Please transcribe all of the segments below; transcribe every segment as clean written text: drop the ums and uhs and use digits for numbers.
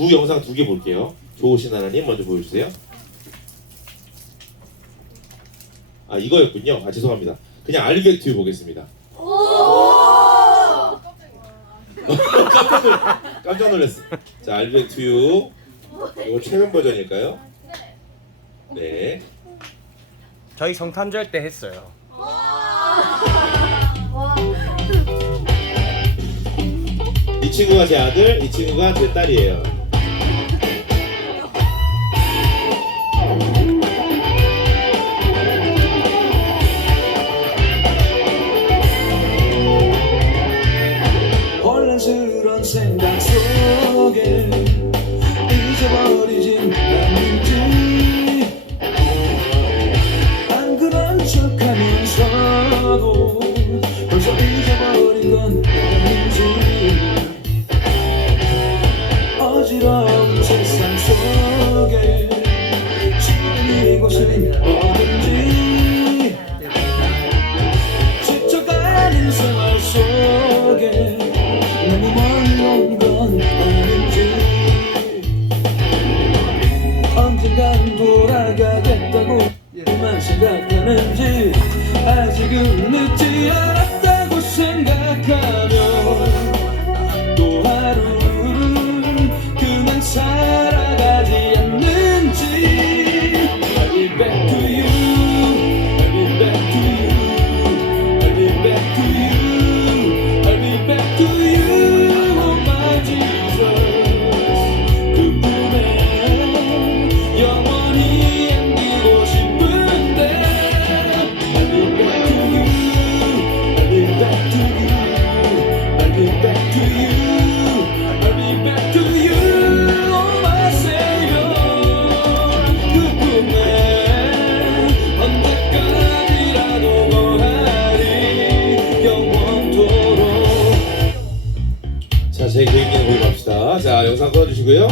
두 영상 두 개 볼게요. 좋으신 하나님 먼저 보여주세요. 아 이거였군요. 아 죄송합니다. 그냥 알리백튜브 보겠습니다. 깜짝 놀랐어. 자 알리백튜브 이거 최근 버전일까요? 네. 저희 성탄절 때 했어요. 이 친구가 제 아들, 이 친구가 제 딸이에요. 혼란스러운 생각 속에 잊어버리진 않는지 안 그런 척하면서도 벌써 잊어버린 건 아닌지 어지러운 세상 속에 지금 이곳은 어딘지 지쳐가는 생활 속에 너무 멀리 온 건 아닌지 언젠간 돌아가겠다고만 생각하는지 아직은 늦지 않았다고 생각하면 또 하루는 그냥 살아가지 않는지 I'll be back to you I'll be back to you I'll be back to you I'll be back to you oh my Jesus 그 꿈에 영원히 안기고 싶은데 I'll be back to you I'll be back to you I'll be back to you I'll be back to you oh my Savior 그 꿈에 언제까지라도 거하리 영원토록 자, 제 개인기는 보고 갑시다. 자, 영상 꺼주시고요.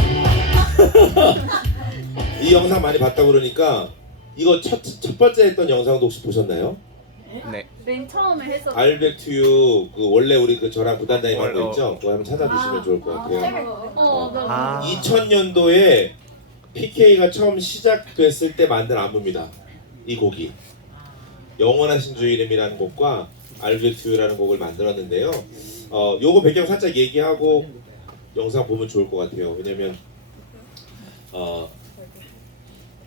이 영상 많이 봤다 그러니까 이거 첫 번째 했던 영상도 혹시 보셨나요? 네. 맨 처음에 했었던 알백투유 그 원래 우리 그 저랑 부단장님 한 거 있죠? 그거 한번 찾아주시면 좋을 것 같아요. 아. 2000년도에 PK가 처음 시작됐을 때 만든 안무입니다. 이 곡이 영원하신 주 이름이라는 곡과 알백투유라는 곡을 만들었는데요. 요거 배경 살짝 얘기하고 영상 보면 좋을 것 같아요. 왜냐면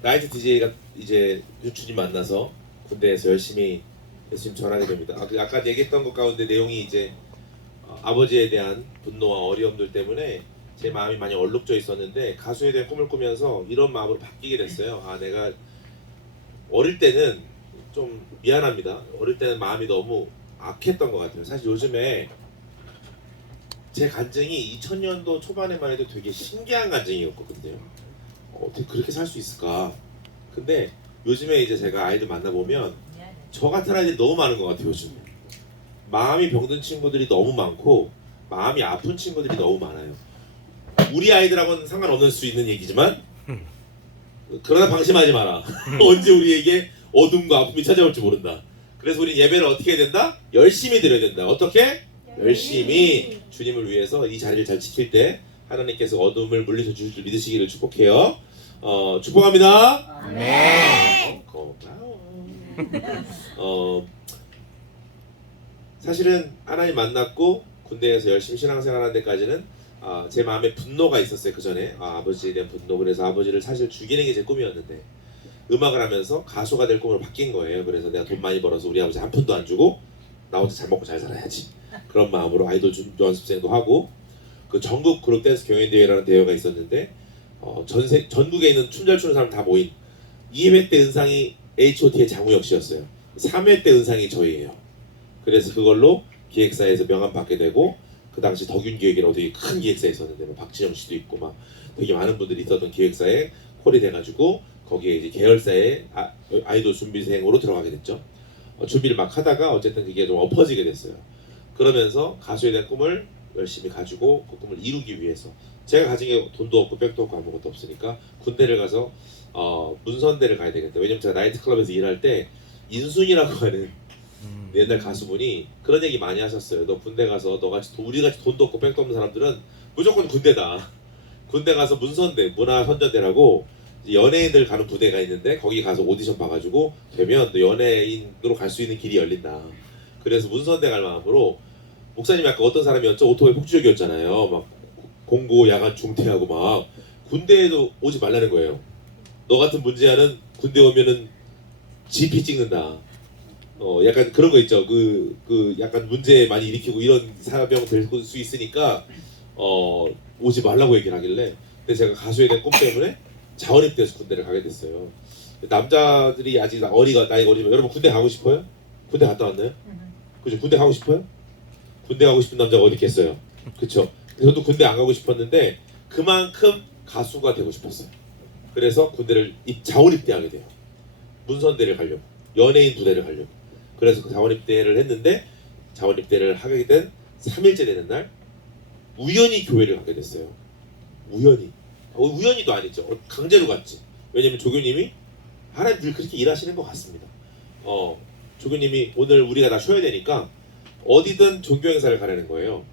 나이트 DJ가 이제 유춘이 만나서 군대에서 열심히 전하게 됩니다. 아까 얘기했던 것 가운데 내용이 이제 아버지에 대한 분노와 어려움들 때문에 제 마음이 많이 얼룩져 있었는데 가수에 대한 꿈을 꾸면서 이런 마음으로 바뀌게 됐어요. 아 내가 어릴 때는 좀 미안합니다. 어릴 때는 마음이 너무 악했던 것 같아요. 사실 요즘에 제 간증이 2000년도 초반에만 해도 되게 신기한 간증이었거든요. 어떻게 그렇게 살 수 있을까? 근데 요즘에 이제 제가 아이들 만나보면 저 같은 아이들이 너무 많은 것 같아요. 요즘 마음이 병든 친구들이 너무 많고 마음이 아픈 친구들이 너무 많아요. 우리 아이들하고는 상관없을 수 있는 얘기지만 그러나 방심하지 마라. 언제 우리에게 어둠과 아픔이 찾아올지 모른다. 그래서 우리 예배를 어떻게 해야 된다? 열심히 드려야 된다. 어떻게? 열심히 주님을 위해서 이 자리를 잘 지킬 때 하나님께서 어둠을 물리쳐 주실 줄 믿으시기를 축복해요. 축복합니다. 네. 사실은 하나님 만났고 군대에서 열심히 신앙생활하는 데까지는 제 마음에 분노가 있었어요. 그 전에 아버지에 대한 분노. 그래서 아버지를 사실 죽이는 게 제 꿈이었는데 음악을 하면서 가수가 될 꿈으로 바뀐 거예요. 그래서 내가 돈 많이 벌어서 우리 아버지 한 푼도 안 주고 나 혼자 잘 먹고 잘 살아야지. 그런 마음으로 아이돌 연습생도 하고 그 전국 그룹 댄스 경연대회라는 대회가 있었는데 전국에 있는 춤 잘 추는 사람 다 모인 2회 때 은상이 H.O.T의 장우혁 씨였어요. 3회 때 은상이 저희예요. 그래서 그걸로 기획사에서 명함 받게 되고 그 당시 덕윤기획이라고 되게 큰 기획사에 있었는데 뭐 박진영 씨도 있고 막 되게 많은 분들이 있었던 기획사에 콜이 돼가지고 거기에 이제 계열사에 아이돌 준비생으로 들어가게 됐죠. 준비를 막 하다가 어쨌든 그게 좀 엎어지게 됐어요. 그러면서 가수에 대한 꿈을 열심히 가지고 그 꿈을 이루기 위해서 제가 가진 게 돈도 없고 백도 없고 아무것도 없으니까 군대를 가서 문선대를 가야 되겠다. 왜냐면 제가 나이트클럽에서 일할 때 인순이라고 하는 옛날 가수분이 그런 얘기 많이 하셨어요. 너 군대 가서 너같이 우리같이 돈도 없고 백도 없는 사람들은 무조건 군대다. 군대 가서 문선대, 문화선전대라고 이제 연예인들 가는 부대가 있는데 거기 가서 오디션 봐가지고 되면 너 연예인으로 갈 수 있는 길이 열린다. 그래서 문선대 갈 마음으로 목사님이 아까 어떤 사람이었죠? 오토바이 폭주족이었잖아요. 막 공고 야간 중퇴하고 막 군대에도 오지 말라는 거예요. 너 같은 문제아는 군대 오면은 GP 찍는다. 약간 그런 거 있죠. 그 약간 문제 많이 일으키고 이런 사병 될 수 있으니까 오지 말라고 얘기를 하길래. 근데 제가 가수에 대한 꿈 때문에 자원입대해서 군대를 가게 됐어요. 남자들이 아직 나이가 어리면 여러분 군대 가고 싶어요? 군대 갔다 왔나요? 그죠? 군대 가고 싶어요? 군대 가고 싶은 남자가 어디 있겠어요? 그쵸? 저도 군대 안 가고 싶었는데 그만큼 가수가 되고 싶었어요. 그래서 군대를 자원입대하게 돼요. 문선대를 가려고, 연예인 부대를 가려고. 그래서 그 자원입대를 했는데 자원입대를 하게 된 3일째 되는 날 우연히 교회를 가게 됐어요. 우연히도 아니죠. 강제로 갔지. 왜냐면 조교님이 하나님 늘 그렇게 일하시는 것 같습니다. 조교님이 오늘 우리가 다 쉬어야 되니까 어디든 종교 행사를 가라는 거예요.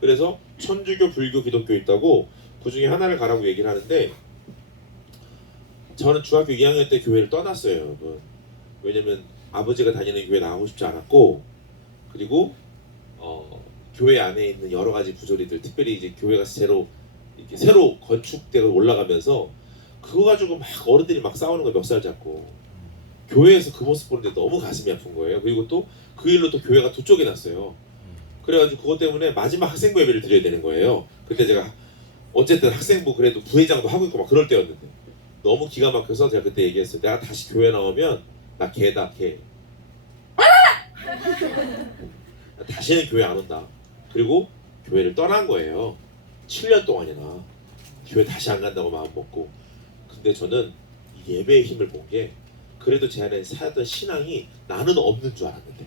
그래서 천주교, 불교, 기독교 있다고 그 중에 하나를 가라고 얘기를 하는데 저는 중학교 2학년 때 교회를 떠났어요, 여러분. 왜냐면 아버지가 다니는 교회 나가고 싶지 않았고 그리고 교회 안에 있는 여러 가지 부조리들, 특별히 이제 교회가 새로 건축되고 올라가면서 그거 가지고 막 어른들이 막 싸우는 거 멱살 잡고 교회에서 그 모습 보는데 너무 가슴이 아픈 거예요. 그리고 또 그 일로 또 교회가 두 쪽에 났어요. 그래가지고 그것 때문에 마지막 학생부 예배를 드려야 되는 거예요. 그때 제가 어쨌든 학생부 그래도 부회장도 하고 있고 막 그럴 때였는데 너무 기가 막혀서 제가 그때 얘기했어요. 내가 다시 교회 나오면 나 개다 개. 다시는 교회 안 온다. 그리고 교회를 떠난 거예요. 7년 동안이나 교회 다시 안 간다고 마음 먹고. 근데 저는 이 예배의 힘을 본 게 그래도 제 안에 살았던 신앙이 나는 없는 줄 알았는데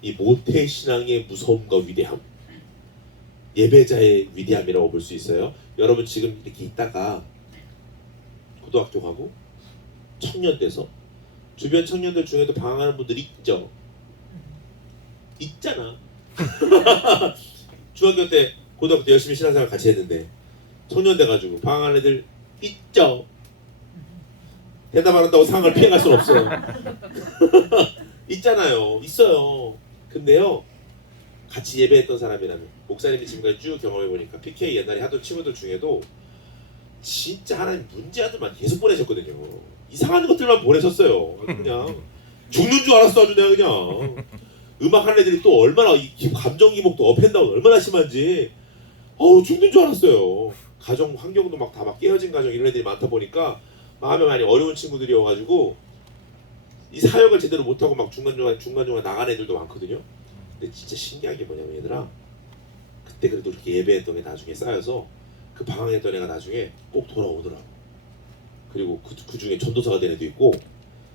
이 모태 신앙의 무서움과 위대함, 예배자의 위대함이라고 볼 수 있어요. 여러분 지금 이렇게 있다가 고등학교 가고 청년 돼서 주변 청년들 중에도 방황하는 분들이 있죠. 있잖아. 중학교 때 고등학교 때 열심히 신앙생활 같이 했는데 청년 돼가지고 방황하는 애들 있죠. 대답 안 한다고 상황을 피해갈 수는 없어요. 있잖아요. 있어요. 근데요 같이 예배했던 사람이라면 목사님이 지금까지 쭉 경험해보니까 PK 옛날에 하던 친구들 중에도 진짜 하나님 문제아들만 계속 보내셨거든요. 이상한 것들만 보내셨어요. 그냥 죽는 줄 알았어. 아주 내가 그냥 음악하는 애들이 또 얼마나 이 감정 기복도 업앤다운 얼마나 심한지 죽는 줄 알았어요. 가정 환경도 막 다 막 깨어진 가정 이런 애들이 많다 보니까 마음이 많이 어려운 친구들이어가지고 이 사역을 제대로 못하고 막 중간중간 나간 애들도 많거든요. 근데 진짜 신기한 게 뭐냐면 얘들아 그때 그래도 이렇게 예배했던 게 나중에 쌓여서 그 방황했던 애가 나중에 꼭 돌아오더라고. 그리고 그 중에 전도사가 된 애도 있고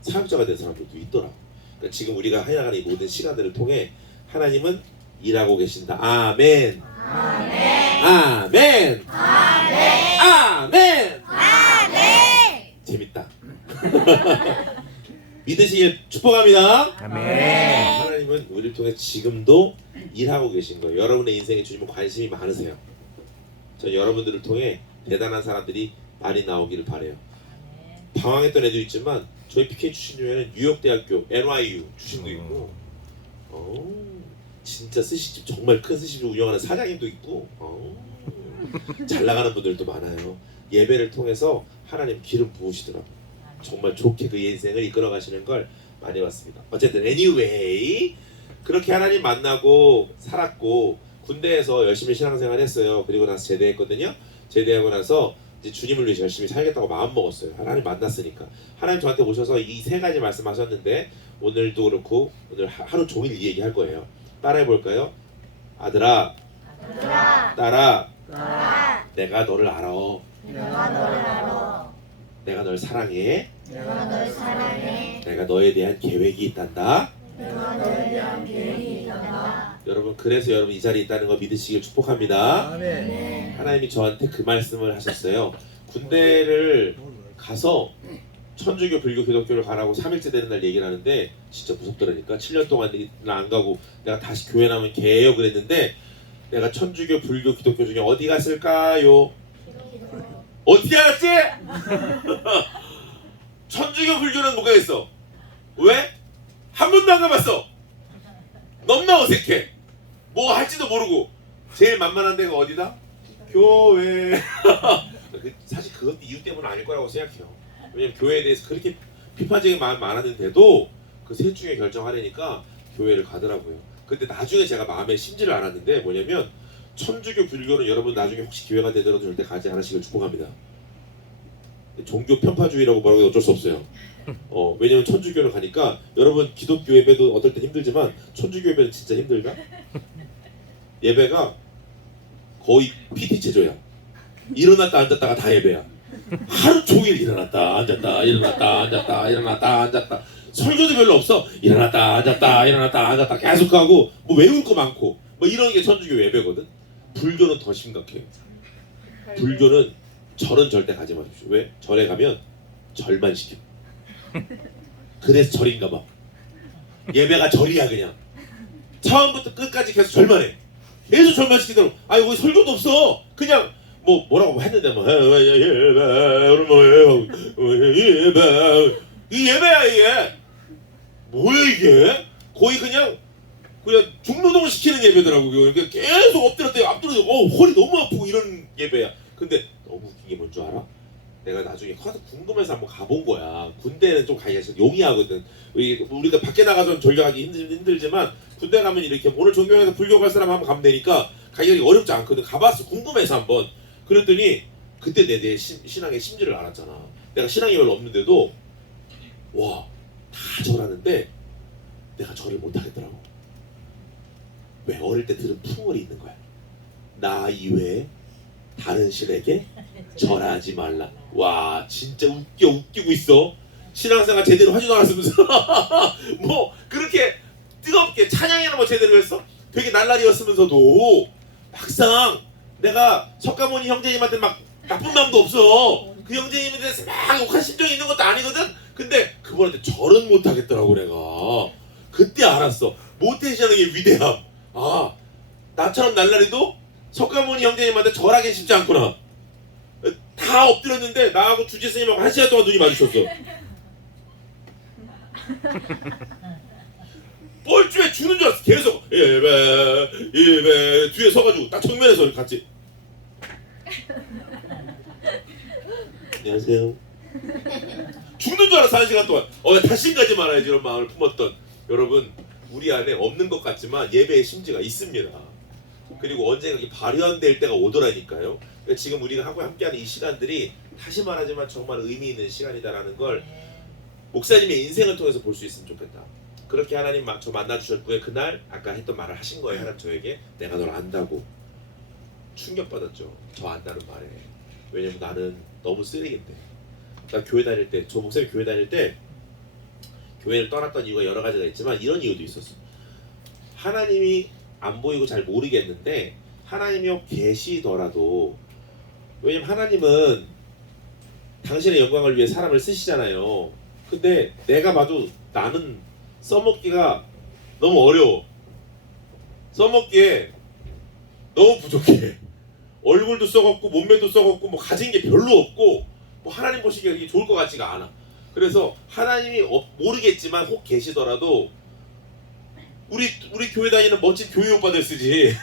사역자가 된 사람들도 있더라. 그러니까 지금 우리가 해나가는 이 모든 시간들을 통해 하나님은 일하고 계신다. 아멘. 아멘. 아멘. 아멘. 아멘. 아멘. 재밌다. 믿으시길 축복합니다. 아멘. 하나님은 우리를 통해 지금도 일하고 계신 거예요. 여러분의 인생에 주님은 관심이 많으세요. 전 여러분들을 통해 대단한 사람들이 많이 나오기를 바라요. 방황했던 애도 있지만 저희 PK 출신 중에는 뉴욕대학교 NYU 출신도 있고 진짜 스시집 정말 큰 스시집을 운영하는 사장님도 있고 잘 나가는 분들도 많아요. 예배를 통해서 하나님 기름 부으시더라고요. 정말 좋게 그 인생을 이끌어 가시는 걸 많이 봤습니다. 어쨌든 anyway 그렇게 하나님 만나고 살았고 군대에서 열심히 신앙생활 했어요. 그리고 나서 제대했거든요. 제대하고 나서 이제 주님을 위해서 열심히 살겠다고 마음 먹었어요. 하나님 만났으니까. 하나님 저한테 오셔서 이 세 가지 말씀하셨는데 오늘도 그렇고 오늘 하루 종일 이 얘기 할 거예요. 따라해 볼까요? 아들아, 딸아, 내가 너를 알아. 내가 널 사랑해. 내가 너에 대한 계획이 있단다. 여러분 그래서 여러분 이 자리에 있다는 거 믿으시길 축복합니다. 하나님이 저한테 그 말씀을 하셨어요. 군대를 가서 천주교, 불교, 기독교를 가라고 3일째 되는 날 얘기를 하는데 진짜 무섭더라니까. 7년 동안 안 가고 내가 다시 교회 나오면 개예요 그랬는데 내가 천주교, 불교, 기독교 중에 어디 갔을까요? 이제 알았지? 천주교 불교는 뭐가 있어? 왜? 한 번도 안 가봤어. 너무나 어색해. 뭐 할지도 모르고. 제일 만만한 데가 어디다? 교회. 사실 그것도 이유 때문은 아닐 거라고 생각해요. 왜냐면 교회에 대해서 그렇게 비판적인 마음이 많았는데도 그 셋 중에 결정하려니까 교회를 가더라고요. 근데 나중에 제가 마음의 심지를 알았는데 뭐냐면 천주교 불교는 여러분 나중에 혹시 기회가 되더라도 절대 가지 않으시길 축복합니다. 종교 편파주의라고 말하기 어쩔 수 없어요. 왜냐면 천주교를 가니까 여러분 기독교 예배도 어떨 때 힘들지만 천주교 예배는 진짜 힘들다. 예배가 거의 PT 체조야. 일어났다 앉았다가 다 예배야. 하루 종일 일어났다 앉았다 일어났다 앉았다 일어났다 앉았다. 설교도 별로 없어. 일어났다 앉았다 일어났다 앉았다 계속하고 뭐 외울 거 많고 뭐 이런 게 천주교 예배거든. 불교는 더 심각해. 불교는 절은 절대 가지 마십시오. 왜? 절에 가면 절만 시켜. 그래서 절인가 봐. 예배가 절이야 그냥. 처음부터 끝까지 계속 절만 해. 계속 절만 시키더라고. 아 여기 설교도 없어. 그냥 뭐라고 했는데 뭐 예배 이 예배야 이게. 뭐야 이게? 거의 그냥 중노동 시키는 예배더라고. 그러니까 계속 엎드렸대 앞들어도 허리 너무 아프고 이런 예배야. 근데 너무 웃긴 게 뭔 줄 알아? 내가 나중에 커서 궁금해서 한번 가본 거야. 군대는 좀 가기가 용이하거든. 우리가 밖에 나가서는 전교하기 힘들지만 군대 가면 이렇게 오늘 존경해서 불교 갈 사람 한번 가면 되니까 가기가 어렵지 않거든. 가봤어. 궁금해서 한번. 그랬더니 그때 내 신앙의 심지를 알았잖아. 내가 신앙이 별로 없는데도 와 다 절하는데 내가 절을 못하겠더라고. 왜? 어릴 때 들은 풍월이 있는 거야. 나 이외에 다른 신에게 절하지 말라. 와 진짜 웃기고 있어. 신앙생활 제대로 하지도 않았으면서 뭐 그렇게 뜨겁게 찬양이나 뭐 제대로 했어? 되게 날라리였으면서도 막상 내가 석가모니 형제님한테 막 나쁜 마음도 없어. 그 형제님에 대해서 막 욕한 심정이 있는 것도 아니거든. 근데 그분한테 절은 못하겠더라고 내가. 그때 알았어. 모태신앙의 위대함. 아 나처럼 날라리도 석가모니 형제님한테 절하기 쉽지 않구나. 다 엎드렸는데 나하고 주지 스님하고 1시간 동안 눈이 마주쳤어. 뻘쭘해 죽는 줄 알았어. 계속 예배 뒤에 서가지고 딱 정면에서 같이 안녕하세요. 죽는 줄 알았어 1시간 동안. 다신 가지 말아야지 이런 마음을 품었던 여러분, 우리 안에 없는 것 같지만 예배의 심지가 있습니다. 그리고 언젠가 이게 발현될 때가 오더라니까요. 그러니까 지금 우리가 하고 함께하는 이 시간들이 다시 말하지만 정말 의미 있는 시간이다라는 걸 목사님의 인생을 통해서 볼 수 있으면 좋겠다. 그렇게 하나님 저 만나주셨고요. 그날 아까 했던 말을 하신 거예요. 하나님 저에게 내가 널 안다고. 충격받았죠. 저 안다는 말에. 왜냐면 나는 너무 쓰레기인데. 나 교회 다닐 때, 저 목사님 교회 다닐 때 교회를 떠났던 이유가 여러 가지가 있지만 이런 이유도 있었어. 하나님이 안 보이고 잘 모르겠는데 하나님이 계시더라도, 왜냐면 하나님은 당신의 영광을 위해 사람을 쓰시잖아요. 근데 내가 봐도 나는 써먹기가 너무 어려워. 써먹기에 너무 부족해. 얼굴도 썩었고 몸매도 썩었고 뭐 가진 게 별로 없고 뭐 하나님 보시기에 이게 좋을 것 같지가 않아. 그래서 하나님이 모르겠지만 혹 계시더라도 우리 교회 다니는 멋진 교회 오빠들 쓰지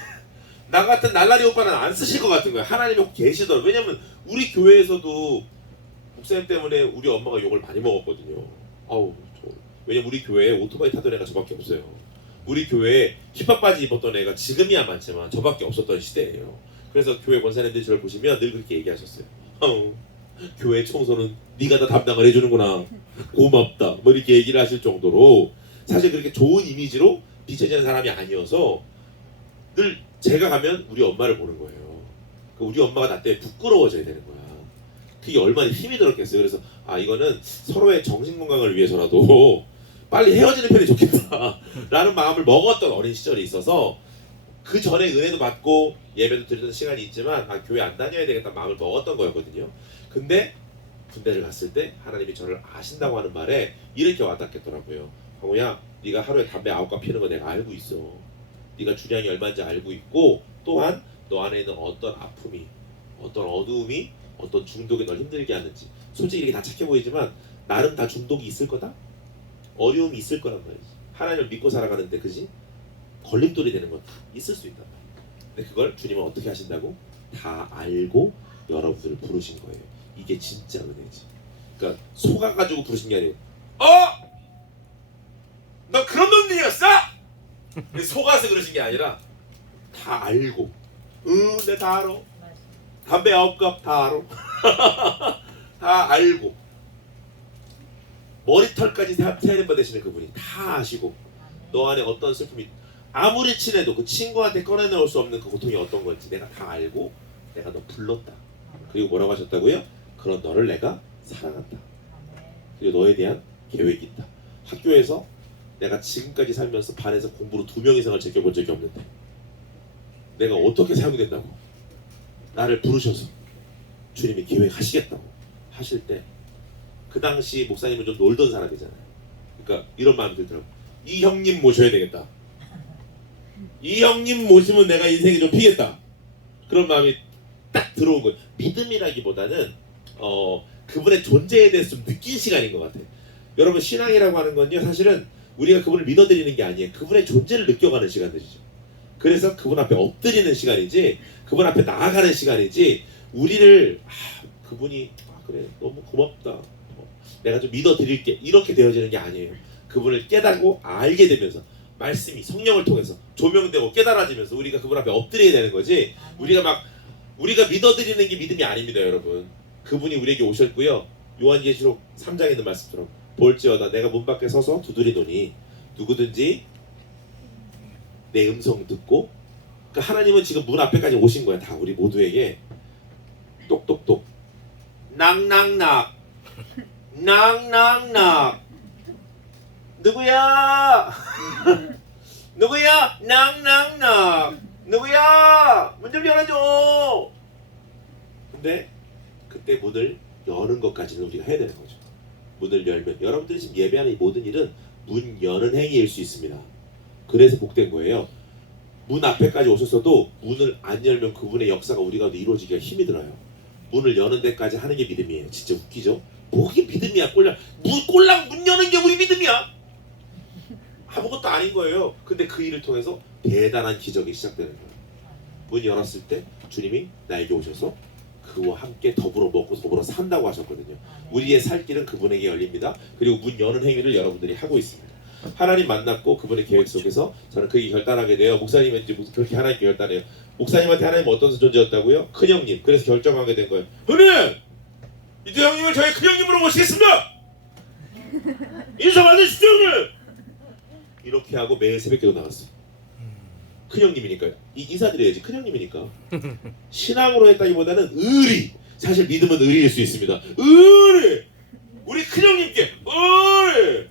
나 같은 날라리 오빠는 안 쓰실 것 같은 거야. 하나님이 혹 계시더라도. 왜냐면 우리 교회에서도 목사님 때문에 우리 엄마가 욕을 많이 먹었거든요. 왜냐면 우리 교회에 오토바이 타던 애가 저밖에 없어요. 우리 교회에 힙합 바지 입었던 애가 지금이야 많지만 저밖에 없었던 시대예요. 그래서 교회 권사님들이 저를 보시면 늘 그렇게 얘기하셨어요. 교회 청소는 네가 다 담당을 해주는구나. 고맙다. 뭐 이렇게 얘기를 하실 정도로 사실 그렇게 좋은 이미지로 비춰지는 사람이 아니어서 늘 제가 가면 우리 엄마를 보는 거예요. 우리 엄마가 나 때문에 부끄러워져야 되는 거야. 그게 얼마나 힘이 들었겠어요. 그래서 이거는 서로의 정신건강을 위해서라도 빨리 헤어지는 편이 좋겠다 라는 마음을 먹었던 어린 시절이 있어서 그 전에 은혜도 받고 예배도 드리던 시간이 있지만 교회 안 다녀야 되겠다는 마음을 먹었던 거였거든요. 근데 군대를 갔을 때 하나님이 저를 아신다고 하는 말에 이렇게 와닿겠더라고요. 광호야, 네가 하루에 담배 9갑 피는 거 내가 알고 있어. 네가 주량이 얼마인지 알고 있고, 또한 너 안에 있는 어떤 아픔이, 어떤 어두움이 어떤 중독이 널 힘들게 하는지. 솔직히 이렇게 다 착해 보이지만 나름 다 중독이 있을 거다. 어려움이 있을 거란 말이지. 하나님을 믿고 살아가는데 그지? 걸림돌이 되는 건 있을 수 있단 말이야. 근데 그걸 주님은 어떻게 하신다고? 다 알고 여러분들을 부르신 거예요. 이게 진짜 은혜지. 그러니까 속아가지고 부르신 게 아니고 너 그런 놈들이었어? 속아서 그러신 게 아니라 다 알고 내 다 알아. 담배 9갑 다 알아. 다 알고 머리털까지 세는 바 되시는 그분이 다 아시고 너 안에 어떤 슬픔이 아무리 친해도 그 친구한테 꺼내놓을 수 없는 그 고통이 어떤 건지 내가 다 알고 내가 너 불렀다. 그리고 뭐라고 하셨다고요? 그런 너를 내가 사랑한다. 그리고 너에 대한 계획이 있다. 학교에서 내가 지금까지 살면서 반에서 공부로 2명 이상을 제껴본 적이 없는데 내가 어떻게 사용된다고 나를 부르셔서 주님이 계획하시겠다고 하실 때 그 당시 목사님은 좀 놀던 사람이잖아요. 그러니까 이런 마음이 들더라고. 이 형님 모셔야 되겠다. 이 형님 모시면 내가 인생이 좀 피겠다. 그런 마음이 딱 들어온 거예요. 믿음이라기보다는 그분의 존재에 대해서 좀 느낀 시간인 것 같아요. 여러분 신앙이라고 하는 건요 사실은 우리가 그분을 믿어드리는 게 아니에요. 그분의 존재를 느껴가는 시간들이죠. 그래서 그분 앞에 엎드리는 시간이지 그분 앞에 나아가는 시간이지 우리를 그분이 그래 너무 고맙다. 내가 좀 믿어드릴게 이렇게 되어지는 게 아니에요. 그분을 깨닫고 알게 되면서 말씀이 성령을 통해서 조명되고 깨달아지면서 우리가 그분 앞에 엎드리게 되는 거지 우리가 믿어드리는 게 믿음이 아닙니다. 여러분 그분이 우리에게 오셨고요. 요한계시록 3장에 있는 말씀처럼 볼지어다 내가 문 밖에 서서 두드리노니 누구든지 내 음성 듣고 그러니까 하나님은 지금 문 앞에까지 오신 거야. 다 우리 모두에게 똑똑똑 낙낙낙 낙낙낙 누구야? 누구야? 낙낙낙 누구야? 문 좀 열어줘. 근데 그때 문을 여는 것까지는 우리가 해야 되는 거죠. 문을 열면 여러분들이 지금 예배하는 이 모든 일은 문 여는 행위일 수 있습니다. 그래서 복된 거예요. 문 앞에까지 오셨어도 문을 안 열면 그분의 역사가 우리 가운데 이루어지기가 힘이 들어요. 문을 여는 데까지 하는 게 믿음이에요. 진짜 웃기죠? 뭐 그게 믿음이야? 꼴랑 문 여는 게 우리 믿음이야? 아무것도 아닌 거예요. 근데 그 일을 통해서 대단한 기적이 시작되는 거예요. 문 열었을 때 주님이 나에게 오셔서 그와 함께 더불어 먹고 더불어 산다고 하셨거든요. 우리의 살 길은 그분에게 열립니다. 그리고 문 여는 행위를 여러분들이 하고 있습니다. 하나님 만났고 그분의 계획 속에서 저는 그게 결단하게 돼요. 목사님한테 그렇게 하나님께 결단해요. 목사님한테 하나님은 어떤 존재였다고요? 큰형님. 그래서 결정하게 된 거예요. 형님! 이제 형님을 저희 큰형님으로 모시겠습니다! 인사 받으십시오 형님! 이렇게 하고 매일 새벽기도 나갔어요. 큰형님이니까요. 인사드려야지. 큰형님이니까. 신앙으로 했다기보다는 의리. 사실 믿음은 의리일 수 있습니다. 의리! 우리 큰형님께 의리!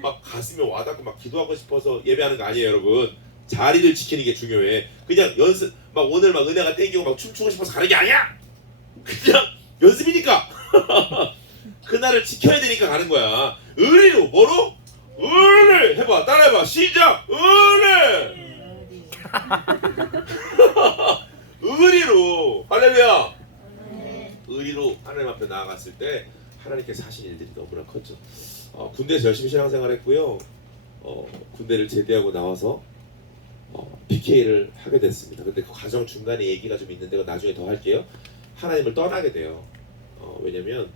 막 가슴에 와닿고 막 기도하고 싶어서 예배하는 거 아니에요 여러분. 자리를 지키는 게 중요해. 그냥 연습 막 오늘 막 은혜가 땡기고 막 춤추고 싶어서 가는 게 아니야. 그냥 연습이니까. 그날을 지켜야 되니까 가는 거야. 의리로 뭐로? 의리 해봐. 따라해봐. 시작. 의리. 의리로 할렐루야. 의리로 하나님 앞에 나아갔을 때 하나님께서 하신 일들이 너무나 컸죠. 군대에서 열심히 신앙생활했고요. 군대를 제대하고 나와서 PK를 하게 됐습니다. 근데 그 과정 중간에 얘기가 좀 있는데 나중에 더 할게요. 하나님을 떠나게 돼요. 왜냐면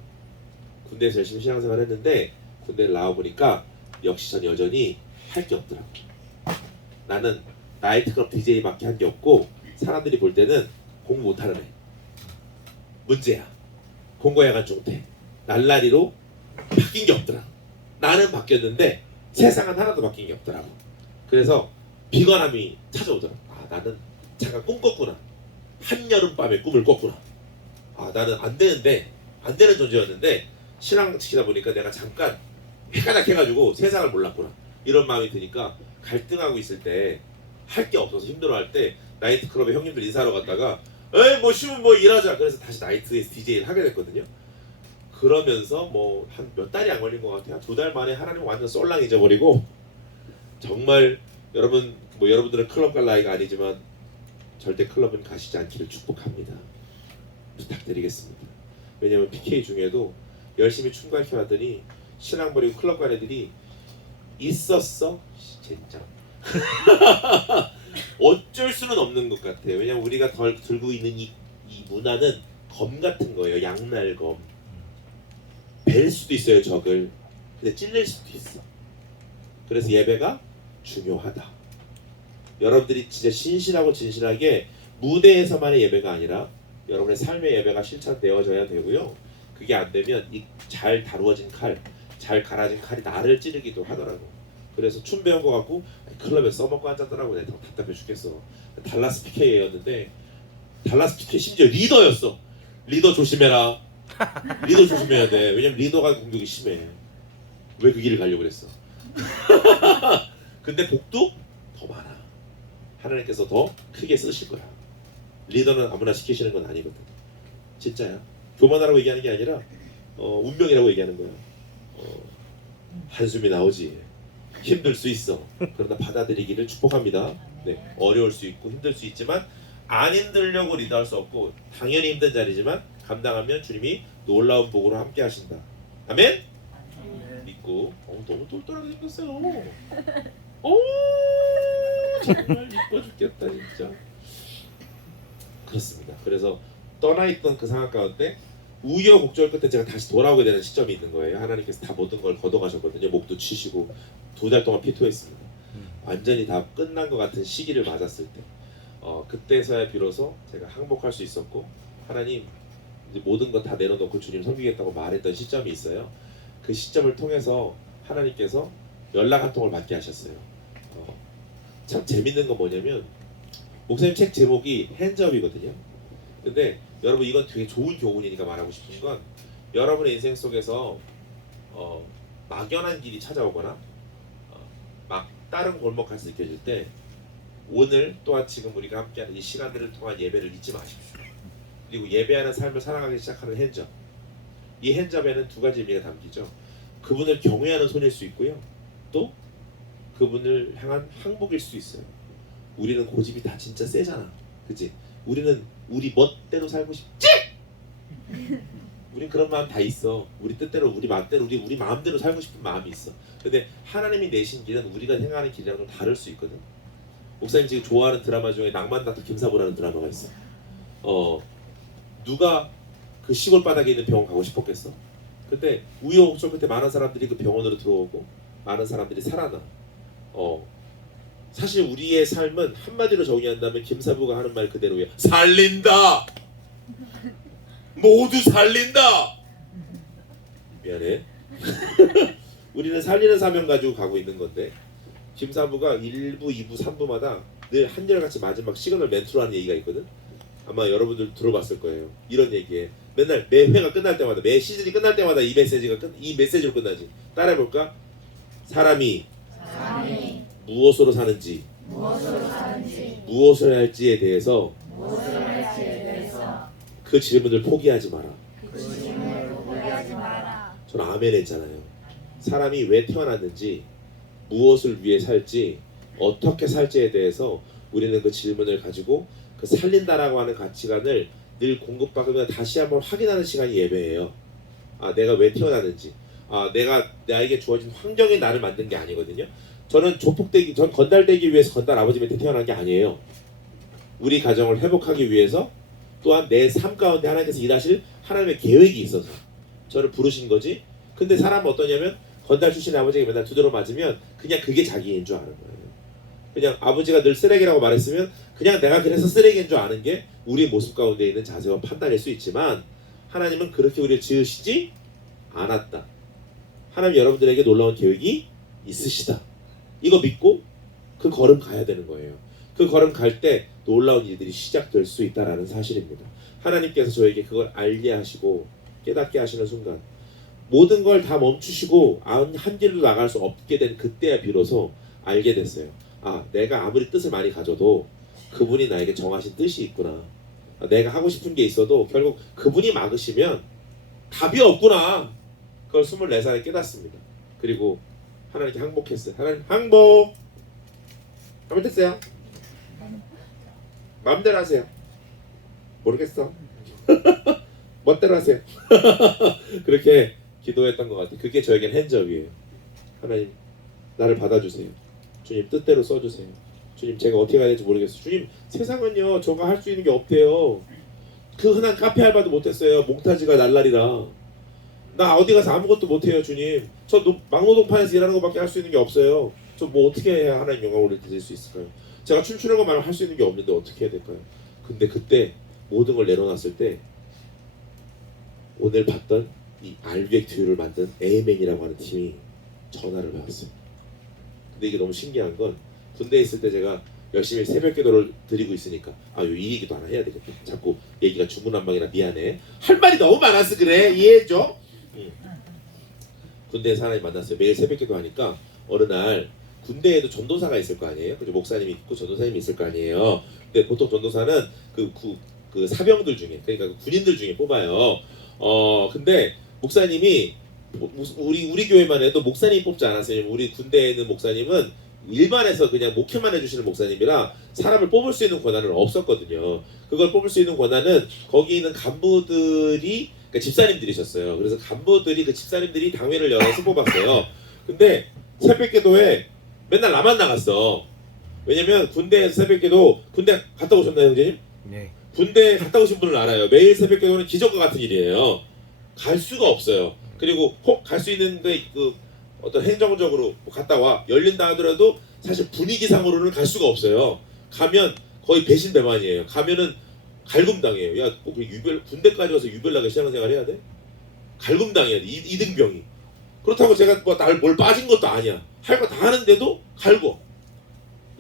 군대에서 열심히 신앙생활했는데 군대를 나와보니까 역시 전 여전히 할 게 없더라고요. 나는 나이트클럽 DJ밖에 한 게 없고 사람들이 볼 때는 공부 못하는 애 문제야. 공과 야간 중퇴 날라리로 바뀐 게 없더라. 나는 바뀌었는데 세상은 하나도 바뀐 게 없더라고. 그래서 비관함이 찾아오더라. 나는 잠깐 꿈 꿨구나. 한여름밤에 꿈을 꿨구나. 나는 안 되는 존재였는데 신앙 지키다 보니까 내가 잠깐 헷가닥 해가지고 세상을 몰랐구나. 이런 마음이 드니까 갈등하고 있을 때 할 게 없어서 힘들어할 때 나이트클럽에 형님들 인사하러 갔다가 에이 뭐 쉬면 뭐 일하자. 그래서 다시 나이트에서 DJ를 하게 됐거든요. 그러면서 뭐 한 몇 달이 안 걸린 것 같아요. 2달 만에 하나님 완전 쏠랑 잊어버리고 정말 여러분 뭐 여러분들은 클럽 갈 나이가 아니지만 절대 클럽은 가시지 않기를 축복합니다. 부탁드리겠습니다. 왜냐면 PK 중에도 열심히 춤 가르쳐 놨더니 신앙 버리고 클럽 간 애들이 있었어? 진짜 어쩔 수는 없는 것 같아요. 왜냐면 우리가 덜 들고 있는 이 문화는 검 같은 거예요. 양날검. 벨 수도 있어요, 적을. 근데 찔릴 수도 있어. 그래서 예배가 중요하다. 여러분들이 진짜 신실하고 진실하게 무대에서만의 예배가 아니라 여러분의 삶의 예배가 실천되어져야 되고요. 그게 안 되면 이 잘 다루어진 칼, 잘 갈아진 칼이 나를 찌르기도 하더라고. 그래서 춤 배운 거 갖고 클럽에 써먹고 앉았더라고. 내가 답답해 죽겠어. 달라스 PK였는데 달라스 PK 심지어 리더였어. 리더 조심해라. 리더 조심해야 돼. 왜냐면 리더가 공격이 심해. 왜 그 길을 가려고 그랬어? 근데 복도 더 많아. 하나님께서 더 크게 쓰실 거야. 리더는 아무나 시키시는 건 아니거든. 진짜야. 교만하라고 얘기하는 게 아니라 운명이라고 얘기하는 거야. 한숨이 나오지. 힘들 수 있어. 그러나 받아들이기를 축복합니다. 네, 어려울 수 있고 힘들 수 있지만 안 힘들려고 리더할 수 없고 당연히 힘든 자리지만 감당하면 주님이 놀라운 복으로 함께 하신다. 아멘? 믿고 너무 똘똘하게 생겼어요. 정말 이뻐 죽겠다 진짜. 그렇습니다. 그래서 떠나있던 그 상황 가운데 우여곡절 끝에 제가 다시 돌아오게 되는 시점이 있는 거예요. 하나님께서 다 모든 걸 걷어가셨거든요. 목도 치시고 2달 동안 피토했습니다. 완전히 다 끝난 것 같은 시기를 맞았을 때 그때서야 비로소 제가 항복할 수 있었고 하나님 이제 모든 것 다 내려놓고 주님 섬기겠다고 말했던 시점이 있어요. 그 시점을 통해서 하나님께서 연락 한 통을 받게 하셨어요. 참 재밌는 건 뭐냐면 목사님 책 제목이 핸즈업이거든요. 근데 여러분 이건 되게 좋은 교훈이니까 말하고 싶은 건 여러분의 인생 속에서 막연한 길이 찾아오거나 막 다른 골목같이 느껴질 때 오늘 또한 지금 우리가 함께하는 이 시간들을 통한 예배를 잊지 마십시오. 그리고 예배하는 삶을 살아가기 시작하는 핸즈업. 이 핸즈업에는 두 가지 의미가 담기죠. 그분을 경외하는 손일 수 있고요. 또 그분을 향한 항복일 수 있어요. 우리는 고집이 다 진짜 세잖아. 그치? 우리는 우리 멋대로 살고 싶지? 우린 그런 마음 다 있어. 우리 뜻대로 우리 마음대로 우리 마음대로 살고 싶은 마음이 있어. 근데 하나님이 내신 길은 우리가 생각하는 길이랑 좀 다를 수 있거든. 목사님 지금 좋아하는 드라마 중에 낭만닥터 김사부라는 드라마가 있어. 누가 그 시골 바닥에 있는 병원 가고 싶었겠어? 근데 우여곡절 끝에 많은 사람들이 그 병원으로 들어오고 많은 사람들이 살아나. 사실 우리의 삶은 한마디로 정의한다면 김사부가 하는 말 그대로야. 살린다. 모두 살린다. 미안해. 우리는 살리는 사명 가지고 가고 있는 건데 김사부가 1부, 2부, 3부마다 늘 한결같이 마지막 시그널 멘트로 하는 얘기가 있거든. 아마 여러분들 들어봤을 거예요. 이런 얘기에 맨날 매 회가 끝날 때마다 매 시즌이 끝날 때마다 이 메시지로 끝나지. 따라해볼까? 사람이 무엇으로 사는지 무엇을 할지에 대해서 그 질문을 포기하지 마라. 저는 아멘 했잖아요. 사람이 왜 태어났는지 무엇을 위해 살지 어떻게 살지에 대해서 우리는 그 질문을 가지고 그 살린다라고 하는 가치관을 늘 공급받으면 다시 한번 확인하는 시간이 예배예요. 내가 왜 태어났는지, 나에게 주어진 환경이 나를 만든 게 아니거든요. 저는 전 건달되기 위해서 건달 아버지 밑에 태어난 게 아니에요. 우리 가정을 회복하기 위해서 또한 내 삶 가운데 하나님께서 일하실 하나님의 계획이 있어서 저를 부르신 거지. 근데 사람은 어떠냐면 건달 출신 아버지가 맨날 두드러 맞으면 그냥 그게 자기인 줄 아는 거예요. 그냥 아버지가 늘 쓰레기라고 말했으면 그냥 내가 그래서 쓰레기인 줄 아는 게 우리 모습 가운데 있는 자세와 판단일 수 있지만 하나님은 그렇게 우리를 지으시지 않았다. 하나님 여러분들에게 놀라운 계획이 있으시다. 이거 믿고 그 걸음 가야 되는 거예요. 그 걸음 갈 때 놀라운 일들이 시작될 수 있다라는 사실입니다. 하나님께서 저에게 그걸 알게 하시고 깨닫게 하시는 순간 모든 걸 다 멈추시고 한 길로 나갈 수 없게 된 그때야 비로소 알게 됐어요. 내가 아무리 뜻을 많이 가져도 그분이 나에게 정하신 뜻이 있구나. 내가 하고 싶은 게 있어도 결국 그분이 막으시면 답이 없구나. 그걸 24살에 깨닫습니다. 그리고 하나님께 항복했어요. 하나님 항복. 잘못했어요. 마음대로 하세요. 모르겠어. 멋대로 하세요. 그렇게 기도했던 것 같아요. 그게 저에겐 핸즈업이에요. 하나님 나를 받아주세요. 주님 뜻대로 써주세요. 주님 제가 어떻게 가야 될지 모르겠어요. 주님 세상은요 저가 할 수 있는 게 없대요. 그 흔한 카페 알바도 못했어요. 몽타주가 날라리라. 나 어디 가서 아무것도 못해요. 주님 저 막노동판에서 일하는 것밖에 할 수 있는 게 없어요. 저 뭐 어떻게 해야 하나님 영광을 드릴 수 있을까요? 제가 춤추는 것만 할 수 있는 게 없는데 어떻게 해야 될까요? 근데 그때 모든 걸 내려놨을 때 오늘 봤던 이 알비엑트유를 만든 에이맨이라고 하는 팀이 전화를 받았어요. 근데 이게 너무 신기한 건 군대에 있을 때 제가 열심히 새벽 기도를 드리고 있으니까 이 얘기도 하나 해야 되겠다. 자꾸 얘기가 중구난방이라 미안해. 할 말이 너무 많아서 그래. 이해해줘. 군대에서 하나님 만났어요. 매일 새벽 기도 하니까 어느 날 군대에도 전도사가 있을 거 아니에요. 그죠? 목사님이 있고 전도사님이 있을 거 아니에요. 근데 보통 전도사는 그 사병들 중에 그러니까 그 군인들 중에 뽑아요. 근데 목사님이 우리 교회만 해도 목사님 뽑지 않았어요. 우리 군대에 있는 목사님은 일반에서 그냥 목회만 해주시는 목사님이라 사람을 뽑을 수 있는 권한은 없었거든요. 그걸 뽑을 수 있는 권한은 거기 있는 간부들이 그러니까 집사님들이셨어요. 그래서 간부들이 그 집사님들이 당회를 열어서 뽑았어요. 근데 새벽기도에 맨날 나만 나갔어. 왜냐면 군대에서 새벽기도 군대 갔다 오셨나요, 형제님? 네. 군대 갔다 오신 분은 알아요. 매일 새벽기도는 기적과 같은 일이에요. 갈 수가 없어요. 그리고 혹 갈 수 있는 그 어떤 행정적으로 갔다 와 열린다 하더라도 사실 분위기상으로는 갈 수가 없어요. 가면 거의 배신배만이에요. 가면은 갈굼당해요. 야, 꼭 군대까지 와서 유별나게 신앙생활 해야 돼? 갈굼당해야 돼. 이등병이. 그렇다고 제가 뭘 빠진 것도 아니야. 할 거 다 하는데도 갈고.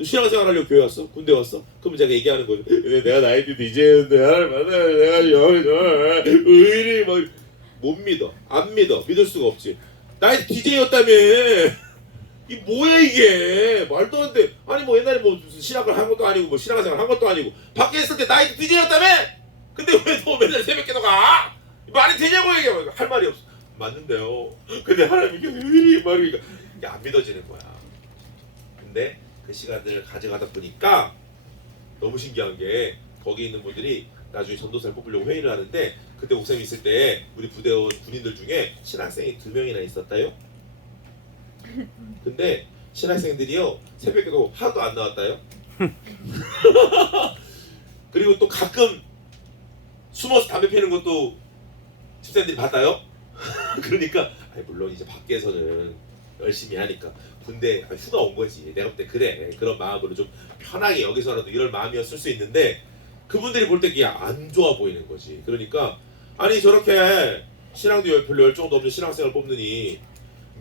신앙생활 하려고 교회 왔어? 군대 왔어? 그러면 제가 얘기하는 거죠. 내가 나이도 DJ였는데 하나님 만나 내가 의리 못 믿어. 안 믿어. 믿을 수가 없지. 나이 DJ였다며. 이 뭐야 이게 말도 안 돼. 아니 뭐 옛날에 뭐 무슨 신학을 한 것도 아니고 뭐 신앙생활 한 것도 아니고 밖에 있을 때 나이 DJ였다며. 근데 왜 너 맨날 새벽기도 가? 말이 되냐고 얘기해. 할 말이 없어. 맞는데요. 근데 하나님이 의리 말이니까 이게 안 믿어지는 거야. 근데 그 시간들을 가져가다 보니까 너무 신기한 게 거기 있는 분들이 나중에 전도사를 뽑으려고 회의를 하는데 그때 목사님이 있을 때 우리 부대원 군인들 중에 신학생이 2명이나 있었다요. 근데 신학생들이요 새벽에도 하나도 안 나왔다요. 그리고 또 가끔 숨어서 담배 피는 것도 집사님들이 봤다요. 그러니까 물론 이제 밖에서는 열심히 하니까 군대 휴가 온 거지. 내가 볼 때 그래 그런 마음으로 좀 편하게 여기서라도 이럴 마음이었을 수 있는데 그분들이 볼 때 그게 안 좋아 보이는 거지. 그러니까 아니 저렇게 신앙도 별로 열정도 없는 신앙생활 뽑느니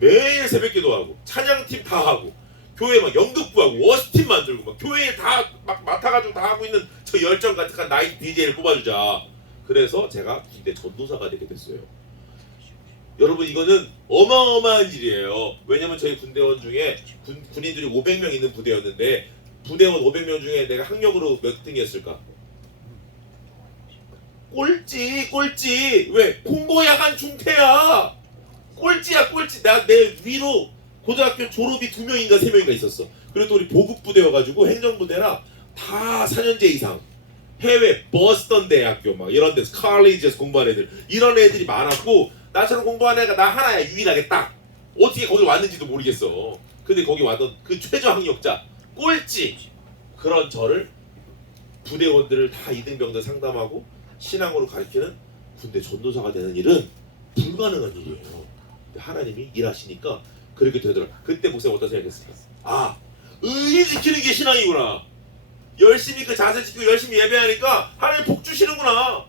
매일 새벽기도 하고 찬양팀 다 하고 교회 막 연극부하고 워스팀 만들고 막 교회에 다 막 맡아가지고 다 하고 있는 저 열정 가득한 나이 DJ를 뽑아주자. 그래서 제가 군대 전도사가 되게 됐어요. 여러분 이거는 어마어마한 일이에요. 왜냐면 저희 군대원 중에 군인들이 500명 있는 부대였는데 부대원 500명 중에 내가 학력으로 몇 등이었을까? 꼴찌. 왜? 공보야간 중퇴야. 꼴찌야. 내 위로 고등학교 졸업이 2명인가 3명인가 있었어. 그리고 또 우리 보급부대여가지고 행정부대라 다 4년제 이상 해외 버스턴 대학교 막 이런 데서 칼리지에서 공부한 애들 이런 애들이 많았고 나처럼 공부한 애가 나 하나야 유일하게 딱 어떻게 거기 왔는지도 모르겠어. 근데 거기 왔던 그 최저 학력자 꼴찌 그런 저를 부대원들을 다 이등병들 상담하고 신앙으로 가르치는 군대 전도사가 되는 일은 불가능한 일이에요. 하나님이 일하시니까 그렇게 되더라. 그때 목사님 어떤 생각했어요? 의리 지키는 게 신앙이구나. 열심히 그 자세 지키고 열심히 예배하니까 하나님 복 주시는구나.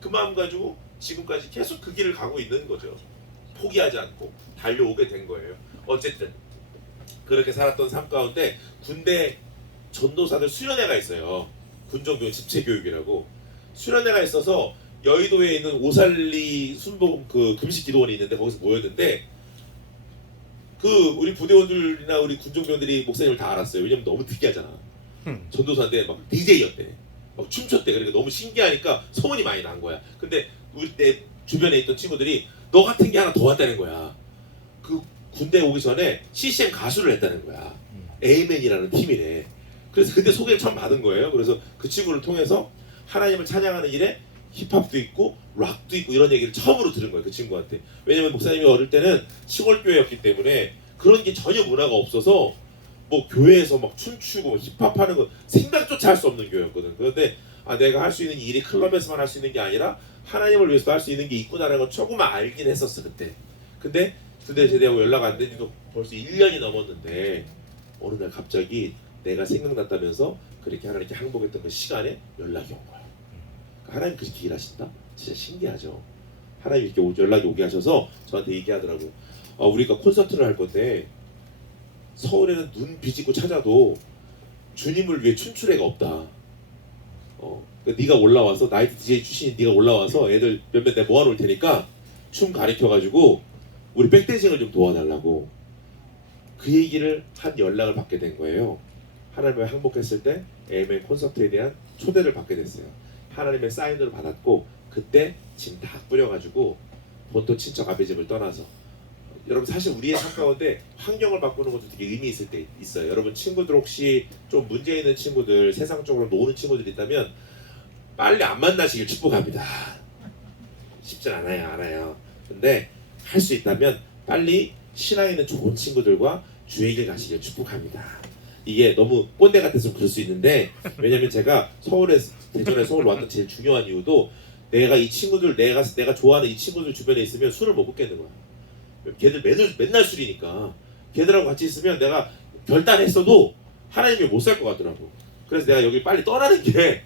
그 마음 가지고 지금까지 계속 그 길을 가고 있는 거죠. 포기하지 않고 달려오게 된 거예요. 어쨌든 그렇게 살았던 삶 가운데 군대 전도사들 수련회가 있어요. 군정교육 집체교육이라고 수련회가 있어서 여의도에 있는 오살리 순복 그 금식 기도원이 있는데 거기서 모였는데 그 우리 부대원들이나 우리 군정병들이 목사님을 다 알았어요. 왜냐면 너무 특이하잖아. 전도사인데 막 DJ였대. 막 춤췄대. 그러니까 너무 신기하니까 소문이 많이 난 거야. 근데 우리 내 주변에 있던 친구들이 너 같은 게 하나 더 왔다는 거야. 그 군대 오기 전에 CCM 가수를 했다는 거야. 에이맨이라는 팀이래. 그래서 그때 소개를 처음 받은 거예요. 그래서 그 친구를 통해서 하나님을 찬양하는 일에 힙합도 있고 락도 있고 이런 얘기를 처음으로 들은 거예요 그 친구한테. 왜냐면 목사님이 어릴 때는 시골 교회였기 때문에 그런 게 전혀 문화가 없어서 뭐 교회에서 막 춤추고 힙합하는 거 생각조차 할 수 없는 교회였거든. 그런데 내가 할 수 있는 일이 클럽에서만 할 수 있는 게 아니라 하나님을 위해서 할 수 있는 게 있구나라는 걸 조금 알긴 했었어 그때. 근데 제대하고 연락 안 된지도 벌써 1년이 넘었는데 어느 날 갑자기 내가 생각났다면서 그렇게 하나님께 항복했던 그 시간에 연락이 온 거야. 하나님 그렇게 일하신다? 진짜 신기하죠. 하나님 이렇게 연락이 오게 하셔서 저한테 얘기하더라고. 우리가 콘서트를 할 건데 서울에는 눈 비집고 찾아도 주님을 위해 춤출 애가 없다. 그러니까 네가 올라와서 나이트 DJ 출신인 네가 올라와서 애들 몇몇 내가 모아놓을 테니까 춤 가르쳐가지고 우리 백댄싱을 좀 도와달라고 그 얘기를 한 연락을 받게 된 거예요. 하나님을 항복했을 때 AMN 콘서트에 대한 초대를 받게 됐어요. 하나님의 사인을 받았고 그때 짐 다 뿌려가지고 본토 친척 아베 집을 떠나서 여러분 사실 우리의 삶 가운데 환경을 바꾸는 것도 되게 의미 있을 때 있어요. 여러분 친구들 혹시 좀 문제 있는 친구들 세상적으로 노는 친구들 있다면 빨리 안 만나시길 축복합니다. 쉽진 않아요. 근데 할 수 있다면 빨리 신앙에 있는 좋은 친구들과 주의 길 가시길 축복합니다. 이게 너무 꼰대 같아서 그럴 수 있는데 왜냐면 제가 대전에 서울 왔던 제일 중요한 이유도 내가 이 친구들 내가 좋아하는 이 친구들 주변에 있으면 술을 못 끊겠는 거야. 걔들 맨날 술이니까 걔들하고 같이 있으면 내가 결단했어도 하나님이 못 살 것 같더라고. 그래서 내가 여기 빨리 떠나는 게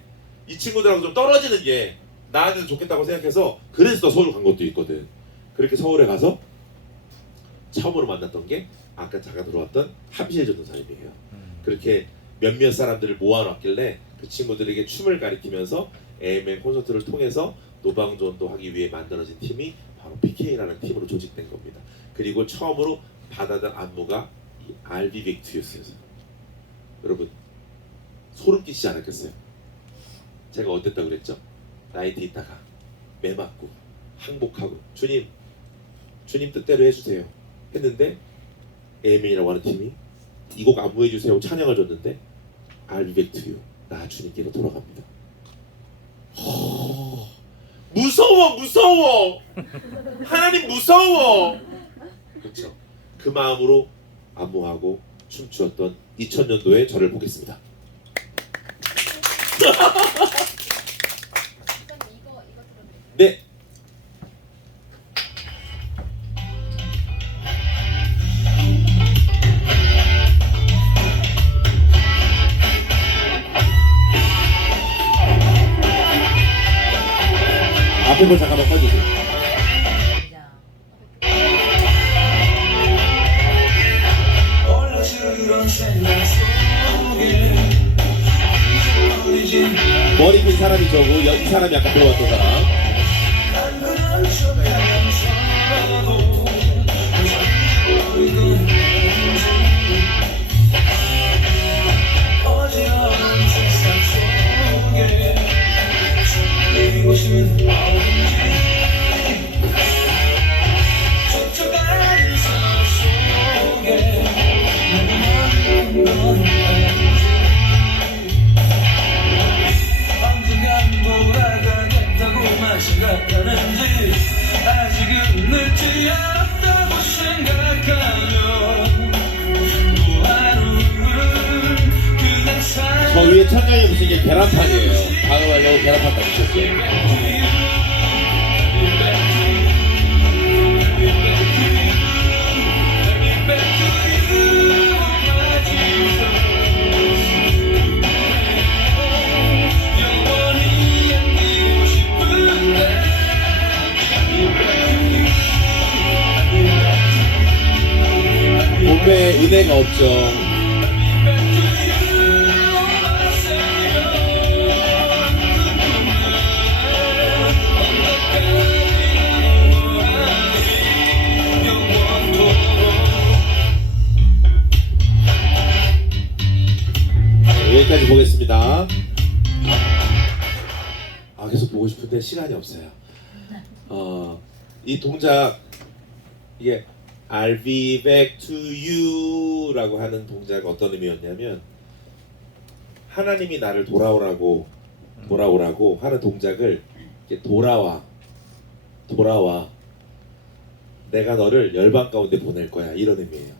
이 친구들하고 좀 떨어지는 게 나한테도 좋겠다고 생각해서 그래서 더 서울 간 것도 있거든. 그렇게 서울에 가서 처음으로 만났던 게 아까 잠깐 들어왔던 함시엘 전도사님이에요. 그렇게 몇몇 사람들을 모아놨길래 그 친구들에게 춤을 가리키면서 AMN 콘서트를 통해서 노방전도 하기 위해 만들어진 팀이 바로 PK라는 팀으로 조직된 겁니다. 그리고 처음으로 받아든 안무가 이 알비백투였어요. 여러분 소름 끼치지 않았겠어요? 제가 어땠다고 그랬죠? 나이트 있다가 매 맞고 항복하고 주님 뜻대로 해주세요 했는데 AMN이라고 하는 팀이 이 곡 안무해주세요 찬양을 줬는데 I'll be back to you 나 주님께로 돌아갑니다. 무서워 하나님 무서워. 그렇죠. 그 마음으로 안무하고 춤추었던 2000년도에 저를 보겠습니다. 네. 앞에 걸 잠깐만 꺼주세요. 머리 긴 사람이 저고 이 사람이 아까 들어왔던 사람. 아직은 늦지 않다고 생각하면 저 위에 천장에 붙인 게 계란판이에요. 방어하려고 계란판 다 붙였어요. 몸에 은혜가 없죠. 여기까지 보겠습니다. 계속 보고 싶은데 시간이 없어요. 이 동작 이게 I'll be back to you라고 하는 동작 어떤 의미였냐면 하나님이 나를 돌아오라고 하는 동작을 이제 돌아와. 내가 너를 열방 가운데 보낼 거야. 이런 의미예요.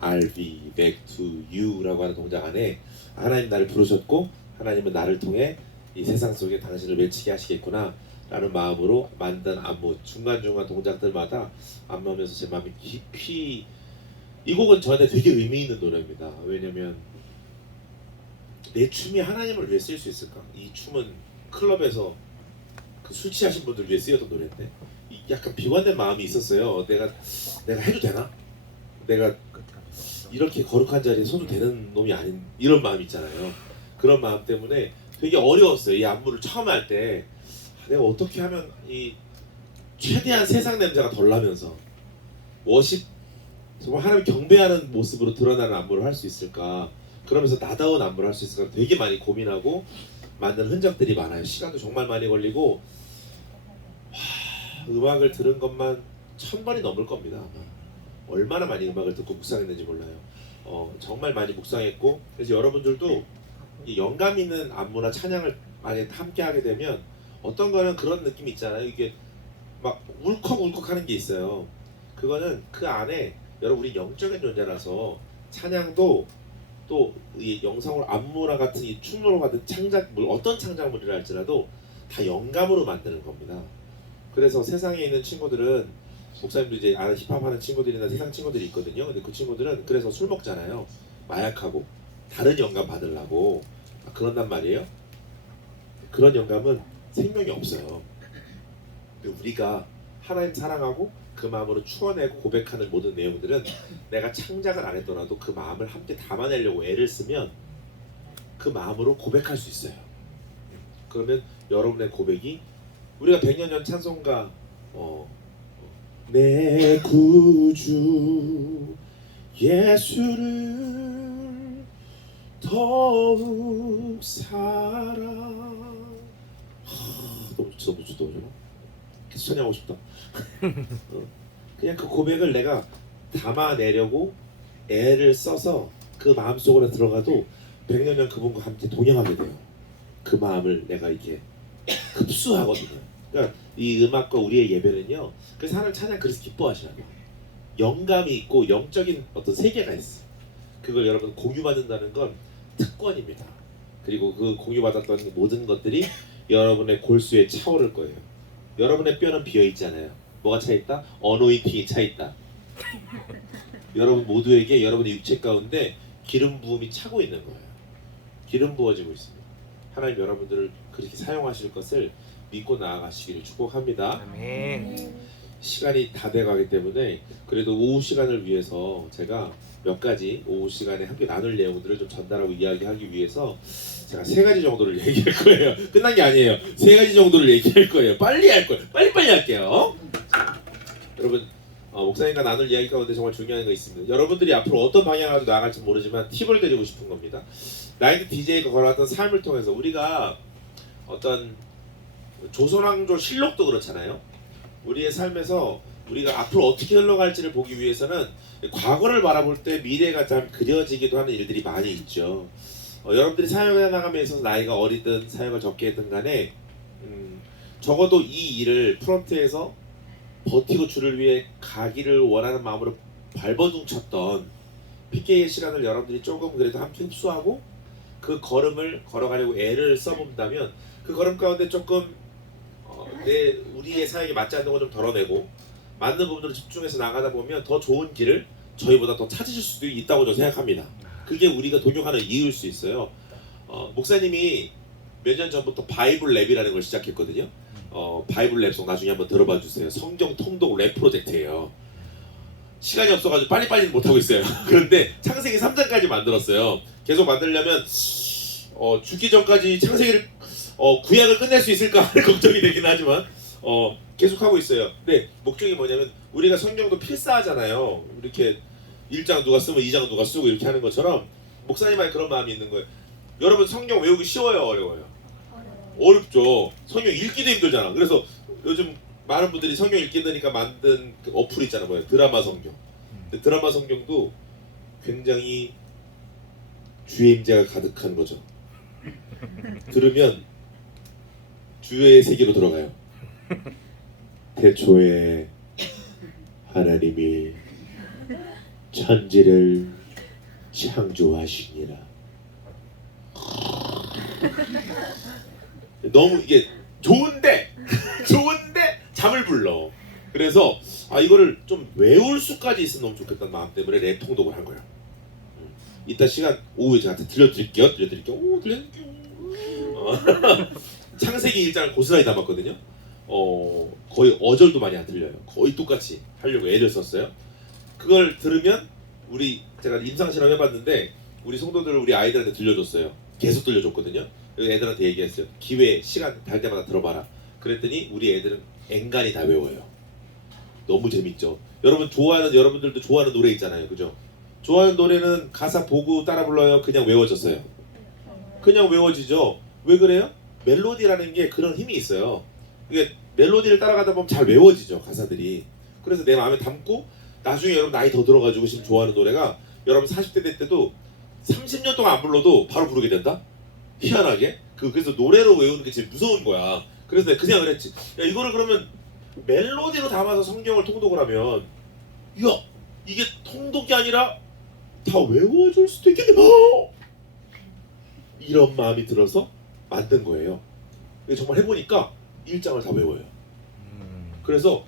I'll be back to you라고 하는 동작 안에 하나님 나를 부르셨고 하나님은 나를 통해 이 세상 속에 당신을 맺히게 하시겠구나 라는 마음으로 만든 안무 중간중간 동작들마다 안무하면서 제 마음이 깊이 이 곡은 저한테 되게 의미 있는 노래입니다. 왜냐면 내 춤이 하나님을 위해 쓰일 수 있을까? 이 춤은 클럽에서 그 술 취하신 분들 위해 쓰였던 노래인데 약간 비관된 마음이 있었어요. 내가 해도 되나? 내가 이렇게 거룩한 자리에 서도 되는 놈이 아닌 이런 마음 있잖아요. 그런 마음 때문에 되게 어려웠어요. 이 안무를 처음 할 때 내가 어떻게 하면 이 최대한 세상 냄새가 덜 나면서 워십 정말 하나님 경배하는 모습으로 드러나는 안무를 할 수 있을까? 그러면서 나다운 안무를 할 수 있을까? 되게 많이 고민하고 만든 흔적들이 많아요. 시간도 정말 많이 걸리고 음악을 들은 것만 1000번이 넘을 겁니다. 아마. 얼마나 많이 음악을 듣고 묵상했는지 몰라요. 정말 많이 묵상했고 그래서 여러분들도 이 영감 있는 안무나 찬양을 많이 함께 하게 되면 어떤 거는 그런 느낌이 있잖아요. 이게 막 울컥울컥 하는 게 있어요. 그거는 그 안에 여러분 우리 영적인 존재라서 찬양도 또 이 영상으로 안무나 같은 이 춤으로 같은 창작물 어떤 창작물이라 할지라도 다 영감으로 만드는 겁니다. 그래서 세상에 있는 친구들은 목사님도 이제 아는 힙합 하는 친구들이나 세상 친구들이 있거든요. 근데 그 친구들은 그래서 술 먹잖아요. 마약하고 다른 영감 받으려고 그런단 말이에요. 그런 영감은 생명이 없어요. 근데 우리가 하나님 사랑하고 그 마음으로 추원하고 고백하는 모든 내용들은 내가 창작을 안 했더라도 그 마음을 함께 담아내려고 애를 쓰면 그 마음으로 고백할 수 있어요. 그러면 여러분의 고백이 우리가 100년 전 찬송가 내 구주 예수를 더욱 사랑 너무 좋다. 계속 찬양하고 싶다. 그냥 그 고백을 내가 담아내려고 애를 써서 그 마음속으로 들어가도 100년 전 그분과 함께 동행하게 돼요. 그 마음을 내가 이렇게 흡수하거든요. 그러니까 이 음악과 우리의 예배는요. 그래서 하나님 찬양 그래서 기뻐하시나 봐요. 영감이 있고 영적인 어떤 세계가 있어요. 그걸 여러분 공유받는다는 건 특권입니다. 그리고 그 공유받았던 모든 것들이 여러분의 골수에 차오를 거예요. 여러분의 뼈는 비어 있잖아요. 뭐가 차 있다? 어노인팅이 차 있다. 여러분 모두에게 여러분의 육체 가운데 기름 부음이 차고 있는 거예요. 기름 부어지고 있습니다. 하나님 여러분들을 그렇게 사용하실 것을 믿고 나아가시기를 축복합니다. 아멘. 시간이 다 돼가기 때문에 그래도 오후 시간을 위해서 제가 몇 가지 오후 시간에 함께 나눌 내용들을 좀 전달하고 이야기하기 위해서 제가 3가지 정도를 얘기할 거예요. 끝난 게 아니에요. 3가지 정도를 얘기할 거예요. 빨리 할 거예요. 빨리빨리 할게요. 자, 여러분 목사님과 나눌 이야기 가운데 정말 중요한 거 있습니다. 여러분들이 앞으로 어떤 방향으로 나아갈지 모르지만 팁을 드리고 싶은 겁니다. 나이트 DJ가 걸어왔던 삶을 통해서 우리가 어떤 조선왕조 실록도 그렇잖아요. 우리의 삶에서 우리가 앞으로 어떻게 흘러갈지를 보기 위해서는 과거를 바라볼 때 미래가 잘 그려지기도 하는 일들이 많이 있죠. 여러분들이 사역에 나감에 있어서 나이가 어리든 사역을 적게 했든 간에 적어도 이 일을 프런트에서 버티고 주를 위해 가기를 원하는 마음으로 발버둥쳤던 PK의 시간을 여러분들이 조금 그래도 함께 흡수하고 그 걸음을 걸어가려고 애를 써본다면 그 걸음 가운데 조금 우리의 사역에 맞지 않는 거 좀 덜어내고 맞는 부분으로 집중해서 나가다 보면 더 좋은 길을 저희보다 더 찾으실 수도 있다고 저는 생각합니다. 그게 우리가 동역하는 이유일 수 있어요. 목사님이 몇 년 전부터 바이블 랩이라는 걸 시작했거든요. 바이블 랩송 나중에 한번 들어봐 주세요. 성경 통독 랩 프로젝트예요. 시간이 없어가지고 빨리빨리는 못하고 있어요. 그런데 창세기 3장까지 만들었어요. 계속 만들려면 죽기 전까지 창세기를 구약을 끝낼 수 있을까 하는 걱정이 되긴 하지만 계속하고 있어요. 근데 목적이 뭐냐면 우리가 성경도 필사하잖아요. 이렇게 1장 누가 쓰면 2장 누가 쓰고 이렇게 하는 것처럼 목사님만의 그런 마음이 있는 거예요. 여러분 성경 외우기 쉬워요? 어려워요? 어렵죠. 성경 읽기도 힘들잖아. 그래서 요즘 많은 분들이 성경 읽기 되니까 만든 그 어플 있잖아요. 뭐예요? 드라마 성경. 근데 드라마 성경도 굉장히 주의 임재가 가득한 거죠. 들으면 주의 세계로 들어가요. 태초에 하나님이 천지를 창조하시니라. 너무 이게 좋은데 잠을 불러. 그래서 이거를 좀 외울 수까지 있으면 너무 좋겠다는 마음 때문에 랩 통독을 한 거야. 이따 시간 오후에 저한테 들려드릴게요. 오, 들려드릴게요. 창세기 1장을 고스란히 담았거든요. 거의 어절도 많이 안 들려요. 거의 똑같이 하려고 애를 썼어요. 그걸 들으면 제가 임상실험 해봤는데 우리 성도들 우리 아이들한테 들려줬어요. 계속 들려줬거든요. 그래서 애들한테 얘기했어요. 기회 시간 될 때마다 들어봐라. 그랬더니 우리 애들은 앵간히 다 외워요. 너무 재밌죠. 여러분들도 좋아하는 노래 있잖아요, 그죠? 좋아하는 노래는 가사 보고 따라 불러요? 그냥 외워졌어요? 그냥 외워지죠. 왜 그래요? 멜로디라는 게 그런 힘이 있어요. 이게 멜로디를 따라가다 보면 잘 외워지죠, 가사들이. 그래서 내 마음에 담고 나중에 여러분 나이 더 들어가지고 지금 좋아하는 노래가 여러분 40대 될 때도 30년 동안 안 불러도 바로 부르게 된다? 희한하게. 그래서 노래로 외우는 게 제일 무서운 거야. 그래서 내가 그 생각을 했지. 야, 이거를 그러면 멜로디로 담아서 성경을 통독을 하면 야, 이게 통독이 아니라 다 외워줄 수도 있겠네. 이런 마음이 들어서 만든 거예요. 정말 해보니까 1장을 다 외워요. 그래서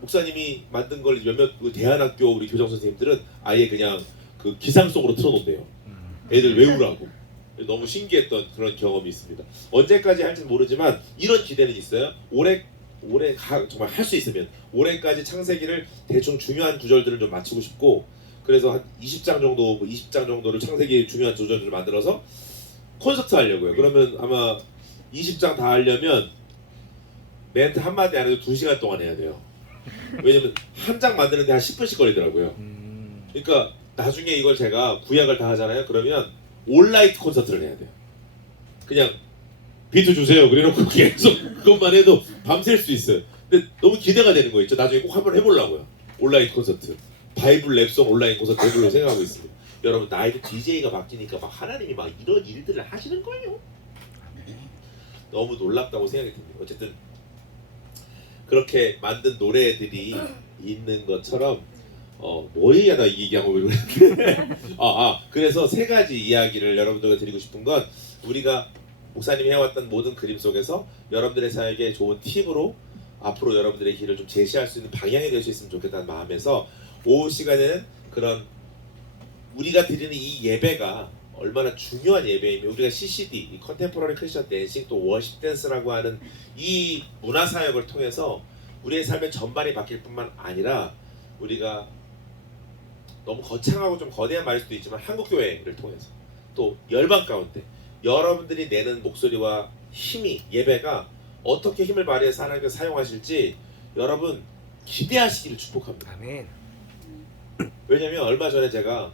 목사님이 만든 걸 몇몇 대안학교 우리 교장 선생님들은 아예 그냥 그 기상송으로 틀어놓대요. 애들 외우라고. 너무 신기했던 그런 경험이 있습니다. 언제까지 할지는 모르지만 이런 기대는 있어요. 올해 정말 할 수 있으면 올해까지 창세기를 대충 중요한 구절들을 좀 맞추고 싶고, 그래서 한 20장 정도를 창세기 중요한 구절들을 만들어서 콘서트 하려고요. 그러면 아마 20장 다 하려면 멘트 한마디 안 해도 2시간 동안 해야 돼요. 왜냐면 한 장 만드는데 한 10분씩 걸리더라고요. 그러니까 나중에 이걸 제가 구약을 다 하잖아요. 그러면 온라인 콘서트를 해야 돼요. 그냥 비트 주세요. 그래놓고 계속 그것만 해도 밤샐 수 있어요. 근데 너무 기대가 되는 거 있죠. 나중에 꼭 한번 해보려고요. 온라인 콘서트, 바이블 랩송 온라인 콘서트 해보려고 생각하고 있습니다. 여러분 나이도 DJ가 바뀌니까 막 하나님이 막 이런 일들을 하시는 거예요. 너무 놀랍다고 생각이 듭니다. 어쨌든 그렇게 만든 노래들이 있는 것처럼 뭐 얘기하다 이 얘기하고 그랬는데 그래서 3가지 이야기를 여러분들과 드리고 싶은 건, 우리가 목사님이 해왔던 모든 그림 속에서 여러분들의 사역에 좋은 팁으로 앞으로 여러분들의 길을 좀 제시할 수 있는 방향이 될 수 있으면 좋겠다는 마음에서 오후 시간에는 그런 우리가 드리는 이 예배가 얼마나 중요한 예배이며, 우리가 CCD, 이 컨템포러리 크리스천 댄싱, 또 워십 댄스라고 하는 이 문화 사역을 통해서 우리의 삶의 전반이 바뀔 뿐만 아니라, 우리가 너무 거창하고 좀 거대한 말일 수도 있지만 한국교회를 통해서 또 열방 가운데 여러분들이 내는 목소리와 힘이, 예배가 어떻게 힘을 발휘해서 하나님께 사용하실지 여러분 기대하시기를 축복합니다. 아멘. 왜냐면 얼마 전에 제가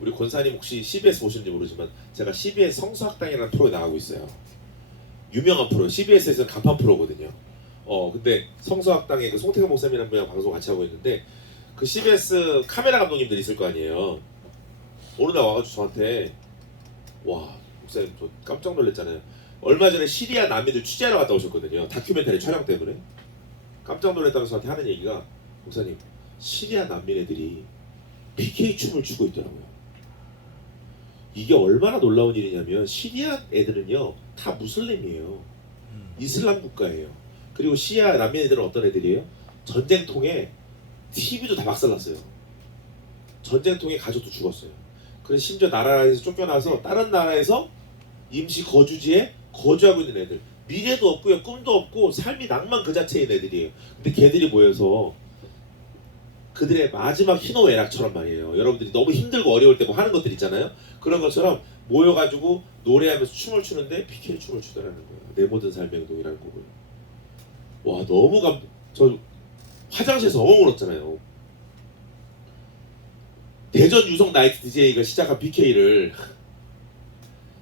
우리 권사님 혹시 CBS 보시는지 모르지만 제가 CBS 성수학당이라는 프로에 나가고 있어요. 유명한 프로, CBS에서는 간판 프로거든요. 근데 성수학당에 그 송태근 목사님이라는 분이랑 방송 같이 하고 있는데, 그 CBS 카메라 감독님들이 있을 거 아니에요. 어느 날 와가지고 저한테, 와 목사님 저 깜짝 놀랐잖아요. 얼마 전에 시리아 난민들 취재하러 갔다 오셨거든요. 다큐멘터리 촬영 때문에. 깜짝 놀랐다면서 저한테 하는 얘기가, 목사님 시리아 난민 애들이 PK 춤을 추고 있더라고요. 이게 얼마나 놀라운 일이냐면, 시리아 애들은요 다 무슬림이에요. 이슬람 국가예요. 그리고 시리아 난민 애들은 어떤 애들이에요? 전쟁통에 TV도 다 박살났어요. 전쟁통에 가족도 죽었어요. 그래서 심지어 나라에서 쫓겨나서 다른 나라에서 임시 거주지에 거주하고 있는 애들, 미래도 없고요, 꿈도 없고 삶이 낭만 그 자체인 애들이에요. 근데 걔들이 모여서 그들의 마지막 희노애락처럼 말이에요. 여러분들이 너무 힘들고 어려울 때 뭐 하는 것들 있잖아요. 그런 것처럼 모여가지고 노래하면서 춤을 추는데 PK 춤을 추더라는 거예요. 내 모든 삶의 행동이라는 곡을. 와 너무 저 화장실에서 엉엉 울었잖아요. 대전 유성 나이트 DJ가 시작한 PK를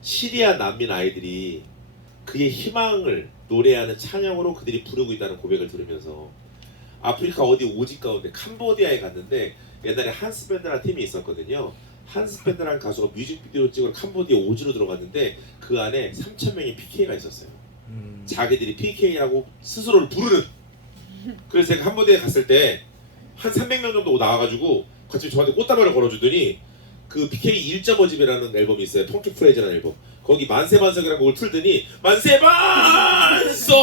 시리아 난민 아이들이 그의 희망을 노래하는 찬양으로 그들이 부르고 있다는 고백을 들으면서, 아프리카 어디 오직 가운데 캄보디아에 갔는데 옛날에 한스 밴드라는 팀이 있었거든요. 한스 밴드라는 가수가 뮤직비디오를 찍으러 캄보디아 오지로 들어갔는데 그 안에 3,000명의 PK가 있었어요. 자기들이 PK라고 스스로를 부르는. 그래서 제가 캄보디아에 갔을 때 한 300명 정도 나와가지고 같이 저한테 꽃다발을 걸어주더니 그 PK 1.5집이라는 앨범이 있어요. 펑키 프레이즈라는 앨범. 거기 만세반석이라는 곡을 틀더니 만세반석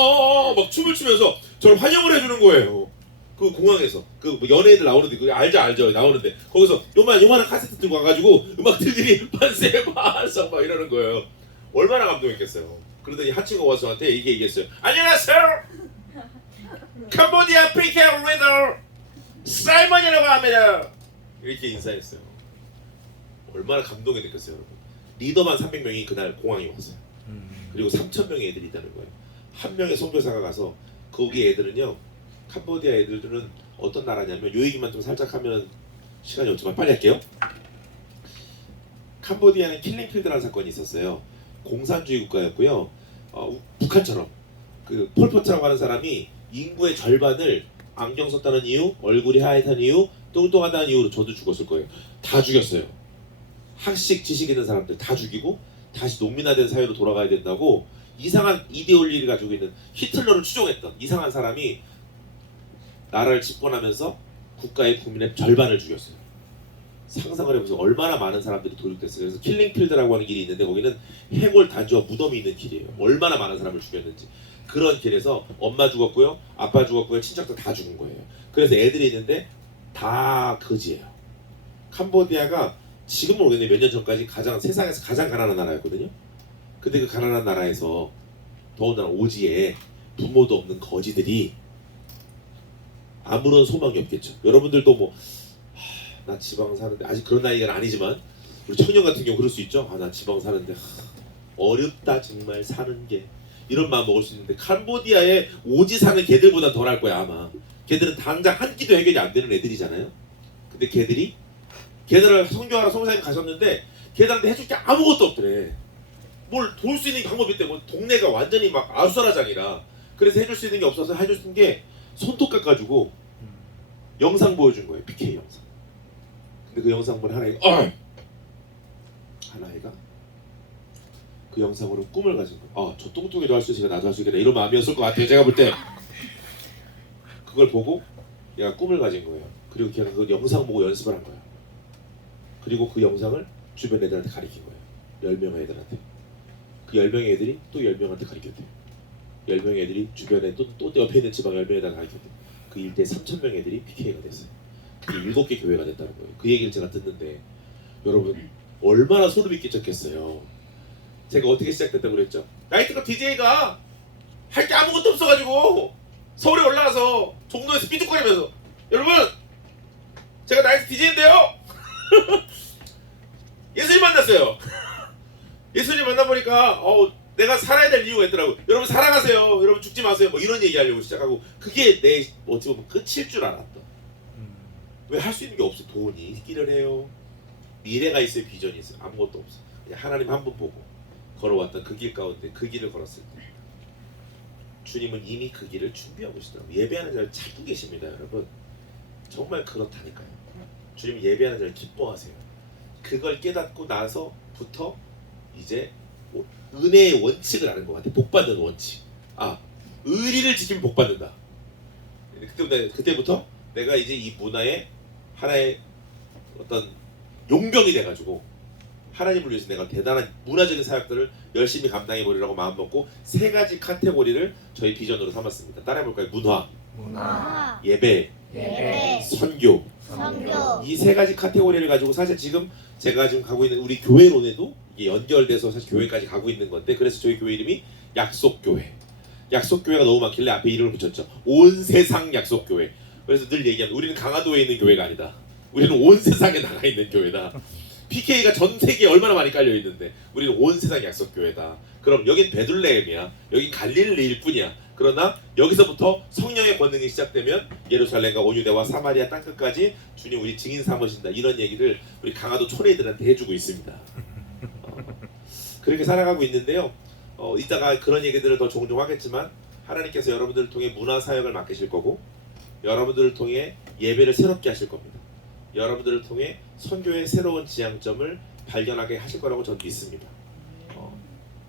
막 춤을 추면서 저를 환영을 해주는 거예요. 그 공항에서 그뭐 연예인들 나오는데 그 알죠 나오는데 거기서 요만한 카세트 들고 와가지고 음악 틀더니 만세반석 막 이러는 거예요. 얼마나 감동했겠어요. 그러더니 한 친구가 와서 저한테 이게 얘기했어요. 안녕하세요. 캄보디아 PK 리더 사이먼이라고 합니다. 이렇게 인사했어요. 얼마나 감동이 됐겠어요, 여러분. 리더만 300명이 그날 공항에 왔어요. 그리고 3,000명의 애들이 있다는 거예요. 한 명의 선교사가 가서 거기 애들은요, 캄보디아 애들은 어떤 나라냐면, 요 얘기만 좀 살짝 하면 시간이 없지만 빨리 할게요. 캄보디아는 킬링필드라는 사건이 있었어요. 공산주의 국가였고요. 북한처럼 그 폴포트라고 하는 사람이 인구의 절반을 안경 썼다는 이유, 얼굴이 하얗다는 이유, 뚱뚱하다는 이유로 저도 죽었을 거예요. 다 죽였어요. 학식, 지식 있는 사람들 다 죽이고 다시 농민화된 사회로 돌아가야 된다고 이상한 이데올리를 가지고 있는 히틀러를 추종했던 이상한 사람이 나라를 집권하면서 국가의 국민의 절반을 죽였어요. 상상을 해보세요. 얼마나 많은 사람들이 도륙됐어요. 그래서 킬링필드라고 하는 길이 있는데 거기는 해골 단지와 무덤이 있는 길이에요. 얼마나 많은 사람을 죽였는지. 그런 길에서 엄마 죽었고요, 아빠 죽었고요, 친척들 다 죽은 거예요. 그래서 애들이 있는데 다 거지예요. 캄보디아가 지금 모르겠는데 몇 년 전까지 세상에서 가장 가난한 나라였거든요. 근데 그 가난한 나라에서 더군다나 오지에 부모도 없는 거지들이 아무런 소망이 없겠죠. 여러분들도 뭐 나 지방 사는데 아직 그런 나이가 아니지만 우리 청년 같은 경우 그럴 수 있죠. 나 지방 사는데 어렵다 정말 사는 게 이런 마음 먹을 수 있는데 캄보디아에 오지 사는 개들보다 덜 할 거야 아마. 걔들은 당장 한 끼도 해결이 안 되는 애들이잖아요. 근데 걔들을 성교하러 성사님 가셨는데 걔들한테 해줄 게 아무것도 없더래. 뭘 도울 수 있는 방법이 있대. 뭐 동네가 완전히 막 아수라장이라. 그래서 해줄 수 있는 게 없어서 해줄 수 있는 게 손톱 깎아주고 영상 보여준 거예요. PK 영상. 근데 그 영상 본 한 아이가 그 영상으로 꿈을 가진 거예요. 저 뚱뚱이도 할 수 있으니까 나도 할 수 있겠다 이런 마음이었을 것 같아요. 제가 볼 때 그걸 보고 얘가 꿈을 가진 거예요. 그리고 걔가 그 영상 보고 연습을 한 거예요. 그리고 그 영상을 주변 애들한테 가르친 거예요. 10명의 애들한테. 그 10명의 애들이 또 10명한테 가르쳤대요. 10명의 애들이 주변에 또 옆에 있는 지방 10명에다 가르쳤대요. 그 일대 3,000명의 애들이 PK가 됐어요. 그게 7개 교회가 됐다는 거예요. 그 얘기를 제가 듣는데 여러분 얼마나 소름이 끼쳤겠어요. 제가 어떻게 시작됐다고 그랬죠? 나이트클럽 DJ가 할 게 아무것도 없어가지고 서울에 올라가서 종로에서 삐죽거리면서 여러분 제가 나이트 DJ인데요 예수님 만났어요. 예수님 만나보니까 내가 살아야 될 이유가 있더라고. 여러분 살아가세요. 여러분 죽지 마세요. 뭐 이런 얘기하려고 시작하고 그게 내 어떻게 보면 끝일 줄 알았던. 왜 할 수 있는 게 없어. 돈이 있기를 해요. 미래가 있어요. 비전이 있어요. 아무것도 없어. 그냥 하나님 한 분 보고 걸어왔던 그 길 가운데 그 길을 걸었을 때 주님은 이미 그 길을 준비하고 계시더라고요. 예배하는 자를 찾고 계십니다. 여러분 정말 그렇다니까요. 주님 예배하는 자를 기뻐하세요. 그걸 깨닫고 나서부터 이제 은혜의 원칙을 아는 것 같아요. 복받는 원칙. 의리를 지키면 복받는다. 그때부터 내가 이제 이 문화의 하나의 어떤 용병이 돼가지고 하나님을 위해서 내가 대단한 문화적인 사역들을 열심히 감당해 보리라고 마음먹고 3가지 카테고리를 저희 비전으로 삼았습니다. 따라해볼까요? 문화, 예배, 선교. 이 3가지 카테고리를 가지고 사실 지금 제가 지금 가고 있는 우리 교회론에도 이게 연결돼서 사실 교회까지 가고 있는 건데 그래서 저희 교회 이름이 약속교회. 약속교회가 너무 많길래 앞에 이름을 붙였죠. 온 세상 약속교회. 그래서 늘 얘기하면 우리는 강화도에 있는 교회가 아니다. 우리는 온 세상에 나가 있는 교회다. PK가 전 세계에 얼마나 많이 깔려 있는데 우리는 온 세상 약속교회다. 그럼 여긴 베들레헴이야. 여긴 갈릴리일 뿐이야. 그러나 여기서부터 성령의 권능이 시작되면 예루살렘과 온유대와 사마리아 땅끝까지 주님 우리 증인 삼으신다. 이런 얘기를 우리 강화도 촌애들한테 해주고 있습니다. 그렇게 살아가고 있는데요. 이따가 그런 얘기들을 더 종종 하겠지만 하나님께서 여러분들을 통해 문화 사역을 맡기실 거고 여러분들을 통해 예배를 새롭게 하실 겁니다. 여러분들을 통해 선교의 새로운 지향점을 발견하게 하실 거라고 저는 믿습니다.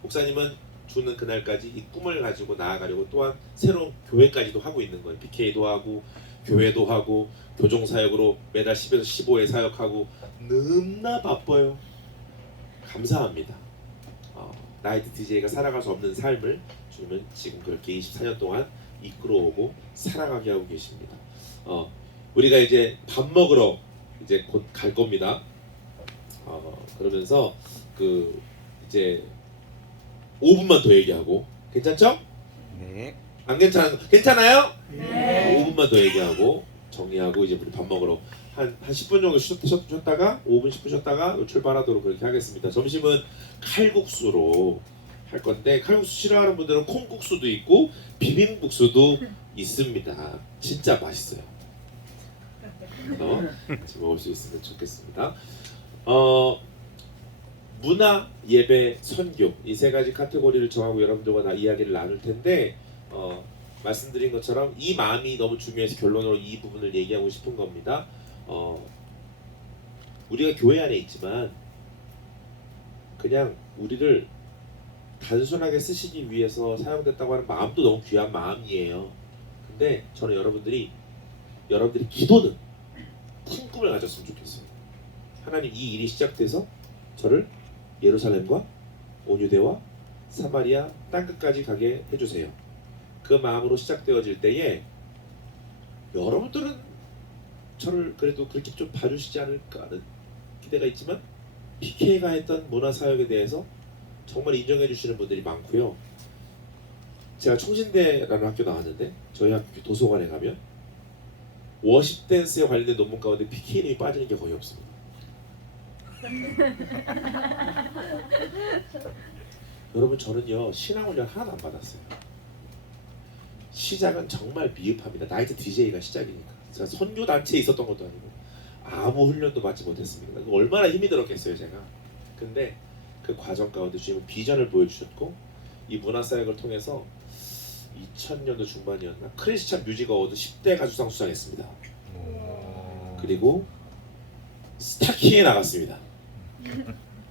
목사님은 죽는 그날까지 이 꿈을 가지고 나아가려고 또한 새로운 교회까지도 하고 있는 거예요. PK도 하고 교회도 하고 교종사역으로 매달 10에서 15회 사역하고 너무나 바빠요. 감사합니다. 나이트 DJ가 살아갈 수 없는 삶을 주님은 지금 그렇게 24년 동안 이끌어오고 살아가게 하고 계십니다. 우리가 이제 밥 먹으러 이제 곧 갈 겁니다. 그러면서 그 이제 5분만 더 얘기하고 괜찮죠? 네. 안 괜찮아요? 네. 5분만 더 얘기하고 정리하고 이제 우리 밥 먹으러 한 10분 정도 쉬었다가 5분 10분 쉬었다가 출발하도록 그렇게 하겠습니다. 점심은 칼국수로 할 건데 칼국수 싫어하는 분들은 콩국수도 있고 비빔국수도 있습니다. 진짜 맛있어요. 같이 먹을 수 있으면 좋겠습니다. 문화, 예배, 선교 이 세 가지 카테고리를 정하고 여러분들과 다 이야기를 나눌 텐데 말씀드린 것처럼 이 마음이 너무 중요해서 결론으로 이 부분을 얘기하고 싶은 겁니다. 우리가 교회 안에 있지만 그냥 우리를 단순하게 쓰시기 위해서 사용됐다고 하는 마음도 너무 귀한 마음이에요. 근데 저는 여러분들이 기도는 큰 꿈을 가졌으면 좋겠어요. 하나님 이 일이 시작돼서 저를 예루살렘과 온유대와 사마리아 땅끝까지 가게 해주세요. 그 마음으로 시작되어질 때에 여러분들은 저를 그래도 그렇게 좀 봐주시지 않을까 하는 기대가 있지만 PK가 했던 문화사역에 대해서 정말 인정해 주시는 분들이 많고요. 제가 총신대라는 학교 나왔는데 저희 학교 도서관에 가면 워십 댄스에 관련된 논문 가운데 PK 이름이 빠지는 게 거의 없습니다. 여러분 저는요 신앙훈련 하나도 안 받았어요. 시작은 정말 미흡합니다. 나이트 DJ가 시작이니까. 제가 선교 단체에 있었던 것도 아니고 아무 훈련도 받지 못했습니다. 얼마나 힘이 들었겠어요 제가. 근데 그 과정 가운데 주님은 비전을 보여주셨고 이 문화사역을 통해서 2000년도 중반이었나 크리스찬 뮤직 어워드 10대 가수상 수상했습니다. 그리고 스타킹에 나갔습니다.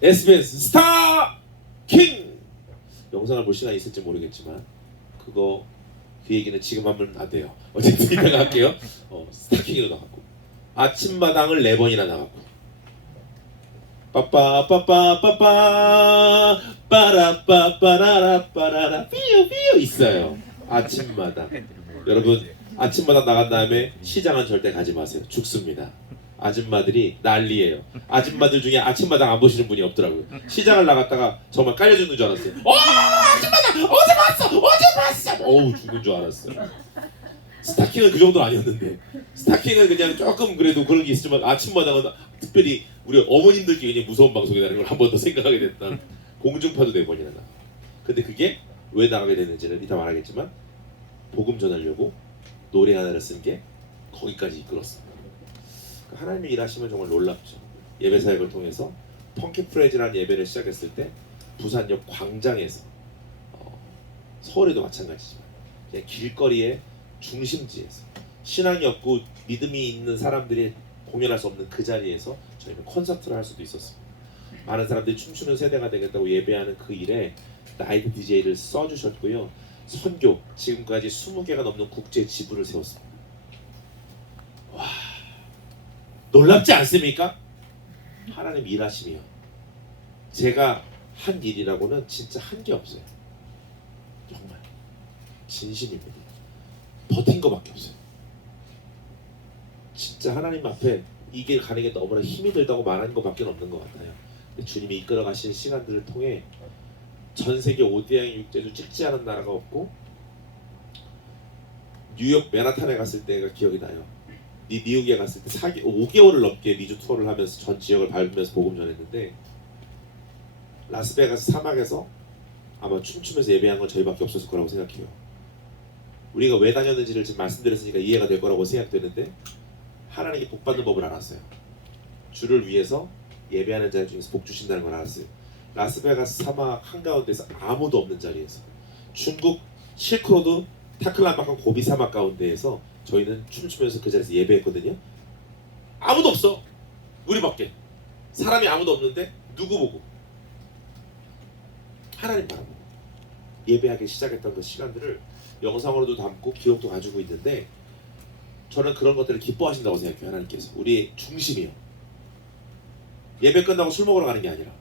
SBS 스타킹 영상을 볼 시간이 있을지 모르겠지만 그 얘기는 지금 하면 안 돼요. 어쨌든 이따가 할게요. 스타킹으로 나갔고 아침마당을 4번이나 나갔고 빠빠빠빠빠빠 빠라빠빠라라빠라라 삐요삐요 있어요. 아침마당. 여러분 아침마당 나간 다음에 시장은 절대 가지 마세요. 죽습니다. 아줌마들이 난리예요. 아줌마들 중에 아침마당 안 보시는 분이 없더라고요. 시장을 나갔다가 정말 깔려 죽는 줄 알았어요. 아침마당 어제 봤어. 어우 죽는 줄 알았어요. 스타킹은 그 정도 아니었는데 스타킹은 그냥 조금 그래도 그런 게 있지만 아침마당은 특별히 우리 어머님들께 굉장히 무서운 방송이라는 걸 한 번 더 생각하게 됐던 공중파도 4번이나 나가. 근데 그게 왜 나가게 됐는지는 이따 말하겠지만 복음 전하려고 노래 하나를 쓴 게 거기까지 이끌었습니다. 하나님이 일하시면 정말 놀랍죠. 예배 사역을 통해서 펑키 프레즈라는 예배를 시작했을 때 부산역 광장에서 서울에도 마찬가지지만 그냥 길거리의 중심지에서 신앙이 없고 믿음이 있는 사람들이 공연할 수 없는 그 자리에서 저희는 콘서트를 할 수도 있었습니다. 많은 사람들이 춤추는 세대가 되겠다고 예배하는 그 일에 나이트 DJ를 써주셨고요. 선교 지금까지 20개가 넘는 국제 지부를 세웠습니다. 와 놀랍지 않습니까? 하나님 일하시며 제가 한 일이라고는 진짜 한 게 없어요. 정말 진심입니다. 버틴 거밖에 없어요. 진짜 하나님 앞에 이 길 가는 게 너무나 힘이 들다고 말하는 것밖에 없는 것 같아요. 근데 주님이 이끌어 가시는 시간들을 통해 전 세계 5대양 육제도 찍지 않은 나라가 없고 뉴욕 맨하탄에 갔을 때가 기억이 나요. 미국에 갔을 때 5개월을 넘게 미주 투어를 하면서 전 지역을 밟으면서 복음 전했는데 라스베가스 사막에서 아마 춤추면서 예배한 건 저희밖에 없었을 거라고 생각해요. 우리가 왜 다녔는지를 지금 말씀드렸으니까 이해가 될 거라고 생각되는데 하나님께 복 받는 법을 알았어요. 주를 위해서 예배하는 자들 중에서 복 주신다는 걸 알았어요. 라스베가스 사막 한가운데서 아무도 없는 자리에서 중국 실크로드 타클라마칸 고비 사막 가운데에서 저희는 춤추면서 그 자리에서 예배했거든요. 아무도 없어. 우리밖에. 사람이 아무도 없는데 누구 보고? 하나님 바라보고 예배하기 시작했던 그 시간들을 영상으로도 담고 기록도 가지고 있는데 저는 그런 것들을 기뻐하신다고 생각해요. 하나님께서 우리의 중심이요. 예배 끝나고 술 먹으러 가는 게 아니라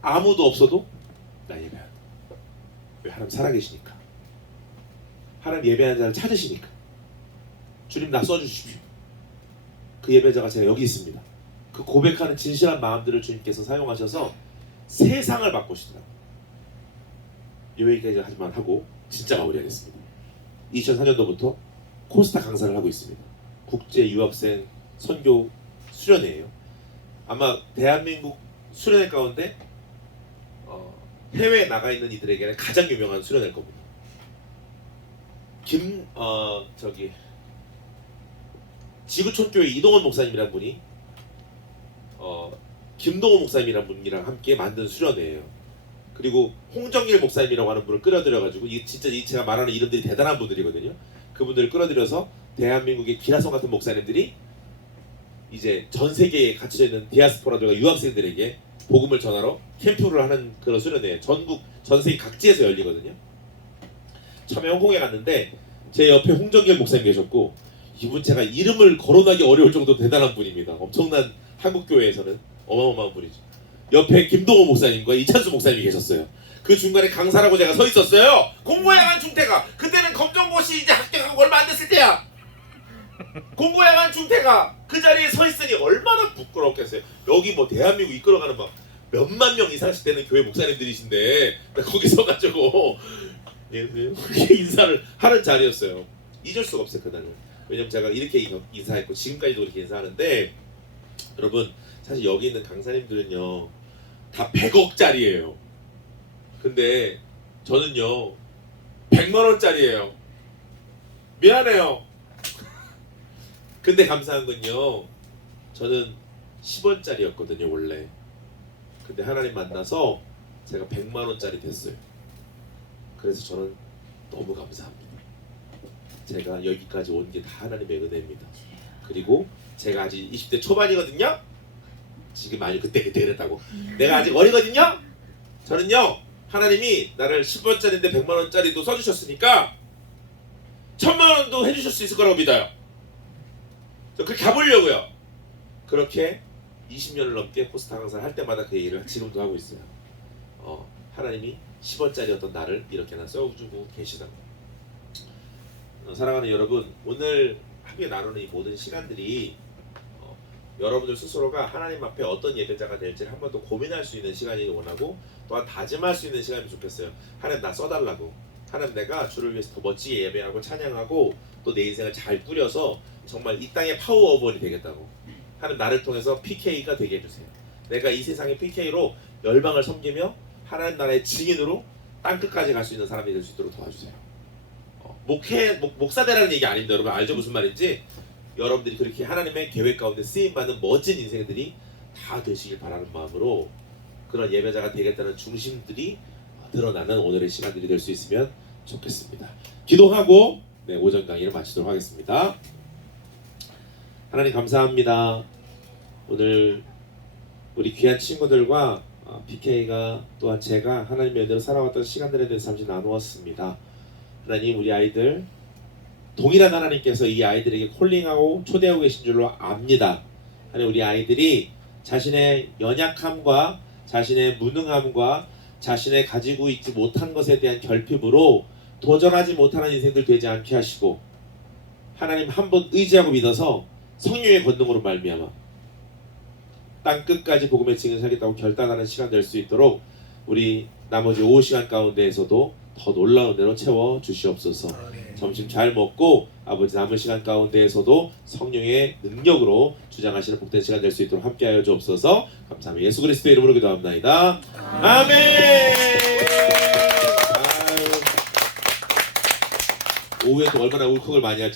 아무도 없어도 나 예배한다. 왜? 하나님 살아계시니까. 하나님 예배하는 자를 찾으시니까. 주님 나 써주십시오. 그 예배자가 제가 여기 있습니다. 그 고백하는 진실한 마음들을 주님께서 사용하셔서 세상을 바꾸시더라고요. 이 얘기까지 하지만 하고 진짜 마무리하겠습니다. 2004년도부터 코스타 강사를 하고 있습니다. 국제 유학생 선교 수련회예요. 아마 대한민국 수련회 가운데 해외에 나가 있는 이들에게는 가장 유명한 수련회일 겁니다. 지구촌교회 이동원 목사님이란 분이 김동호 목사님이란 분이랑 함께 만든 수련회예요. 그리고 홍정일 목사님이라고 하는 분을 끌어들여가지고 진짜 제가 말하는 이름들이 대단한 분들이거든요. 그분들을 끌어들여서 대한민국의 기라성 같은 목사님들이 이제 전 세계에 갇혀 있는 디아스포라들과 유학생들에게 복음을 전하러 캠프를 하는 그런 수련회 전국 전 세계 각지에서 열리거든요. 처음에 홍콩에 갔는데 제 옆에 홍정길 목사님 계셨고 이분 제가 이름을 거론하기 어려울 정도 대단한 분입니다. 엄청난 한국 교회에서는 어마어마한 분이죠. 옆에 김동호 목사님과 이찬수 목사님이 계셨어요. 그 중간에 강사라고 제가 서 있었어요. 공고양한 중태가 그때는 검정고시 이제 합격하고 얼마 안 됐을 때야. 공고양한 중태가 그 자리에 서 있으니 얼마나 부끄럽겠어요. 여기 뭐 대한민국 이끌어가는 막 몇만 명 이상씩 되는 교회 목사님들이신데 거기 서가지고 인사를 하는 자리였어요. 잊을 수가 없어요 그날은. 왜냐면 제가 이렇게 인사했고 지금까지도 이렇게 인사하는데 여러분 사실 여기 있는 강사님들은요 다 100억짜리예요. 근데 저는요 100만원짜리예요. 미안해요. 근데 감사한 건요 저는 10원짜리였거든요 원래. 근데 하나님 만나서 제가 100만원짜리 됐어요. 그래서 저는 너무 감사합니다. 제가 여기까지 온 게 다 하나님의 은혜입니다. 그리고 제가 아직 20대 초반이거든요. 지금 아니 그때 그랬다고. 내가 아직 어리거든요. 저는요 하나님이 나를 10원짜리인데 100만원짜리도 써주셨으니까 1000만원도 해주실 수 있을 거라고 믿어요. 저 그렇게 가보려고요. 그렇게 20년을 넘게 코스타 강사를 할 때마다 그 얘기를 지금도 하고 있어요. 하나님이 10원짜리였던 나를 이렇게나 써주고 계시다고. 사랑하는 여러분, 오늘 함께 나누는 이 모든 시간들이 여러분들 스스로가 하나님 앞에 어떤 예배자가 될지를 한 번 더 고민할 수 있는 시간이길 원하고 또한 다짐할 수 있는 시간이면 좋겠어요. 하나님 나 써달라고. 하나님 내가 주를 위해서 더 멋지게 예배하고 찬양하고 또 내 인생을 잘 꾸려서 정말 이 땅의 파워어번이 되겠다고. 하나님 나를 통해서 PK가 되게 해주세요. 내가 이 세상의 PK로 열방을 섬기며 하나님 나라의 증인으로 땅끝까지 갈 수 있는 사람이 될 수 있도록 도와주세요. 목사되라는 얘기 아닙니다. 여러분 알죠 무슨 말인지? 여러분들이 그렇게 하나님의 계획 가운데 쓰임받는 멋진 인생들이 다 되시길 바라는 마음으로 그런 예배자가 되겠다는 중심들이 드러나는 오늘의 시간들이 될 수 있으면 좋겠습니다. 기도하고 오전 강의를 마치도록 하겠습니다. 하나님 감사합니다. 오늘 우리 귀한 친구들과 BK가 또한 제가 하나님의 은혜로 살아왔던 시간들에 대해서 잠시 나누었습니다. 하나님 우리 아이들 동일한 하나님께서 이 아이들에게 콜링하고 초대하고 계신 줄로 압니다. 하나님 우리 아이들이 자신의 연약함과 자신의 무능함과 자신의 가지고 있지 못한 것에 대한 결핍으로 도전하지 못하는 인생들 되지 않게 하시고 하나님 한번 의지하고 믿어서 성령의 권능으로 말미암아 땅 끝까지 복음의 증인을 살겠다고 결단하는 시간 될 수 있도록 우리 나머지 오후 시간 가운데에서도 더 놀라운 대로 채워 주시옵소서. 점심 잘 먹고 아버지 남은 시간 가운데에서도 성령의 능력으로 주장하시는 복된 시간 될 수 있도록 함께하여 주옵소서. 감사합니다. 예수 그리스도의 이름으로 기도합나이다. 아멘. 오후에 또 얼마나 울컥을 많이 할지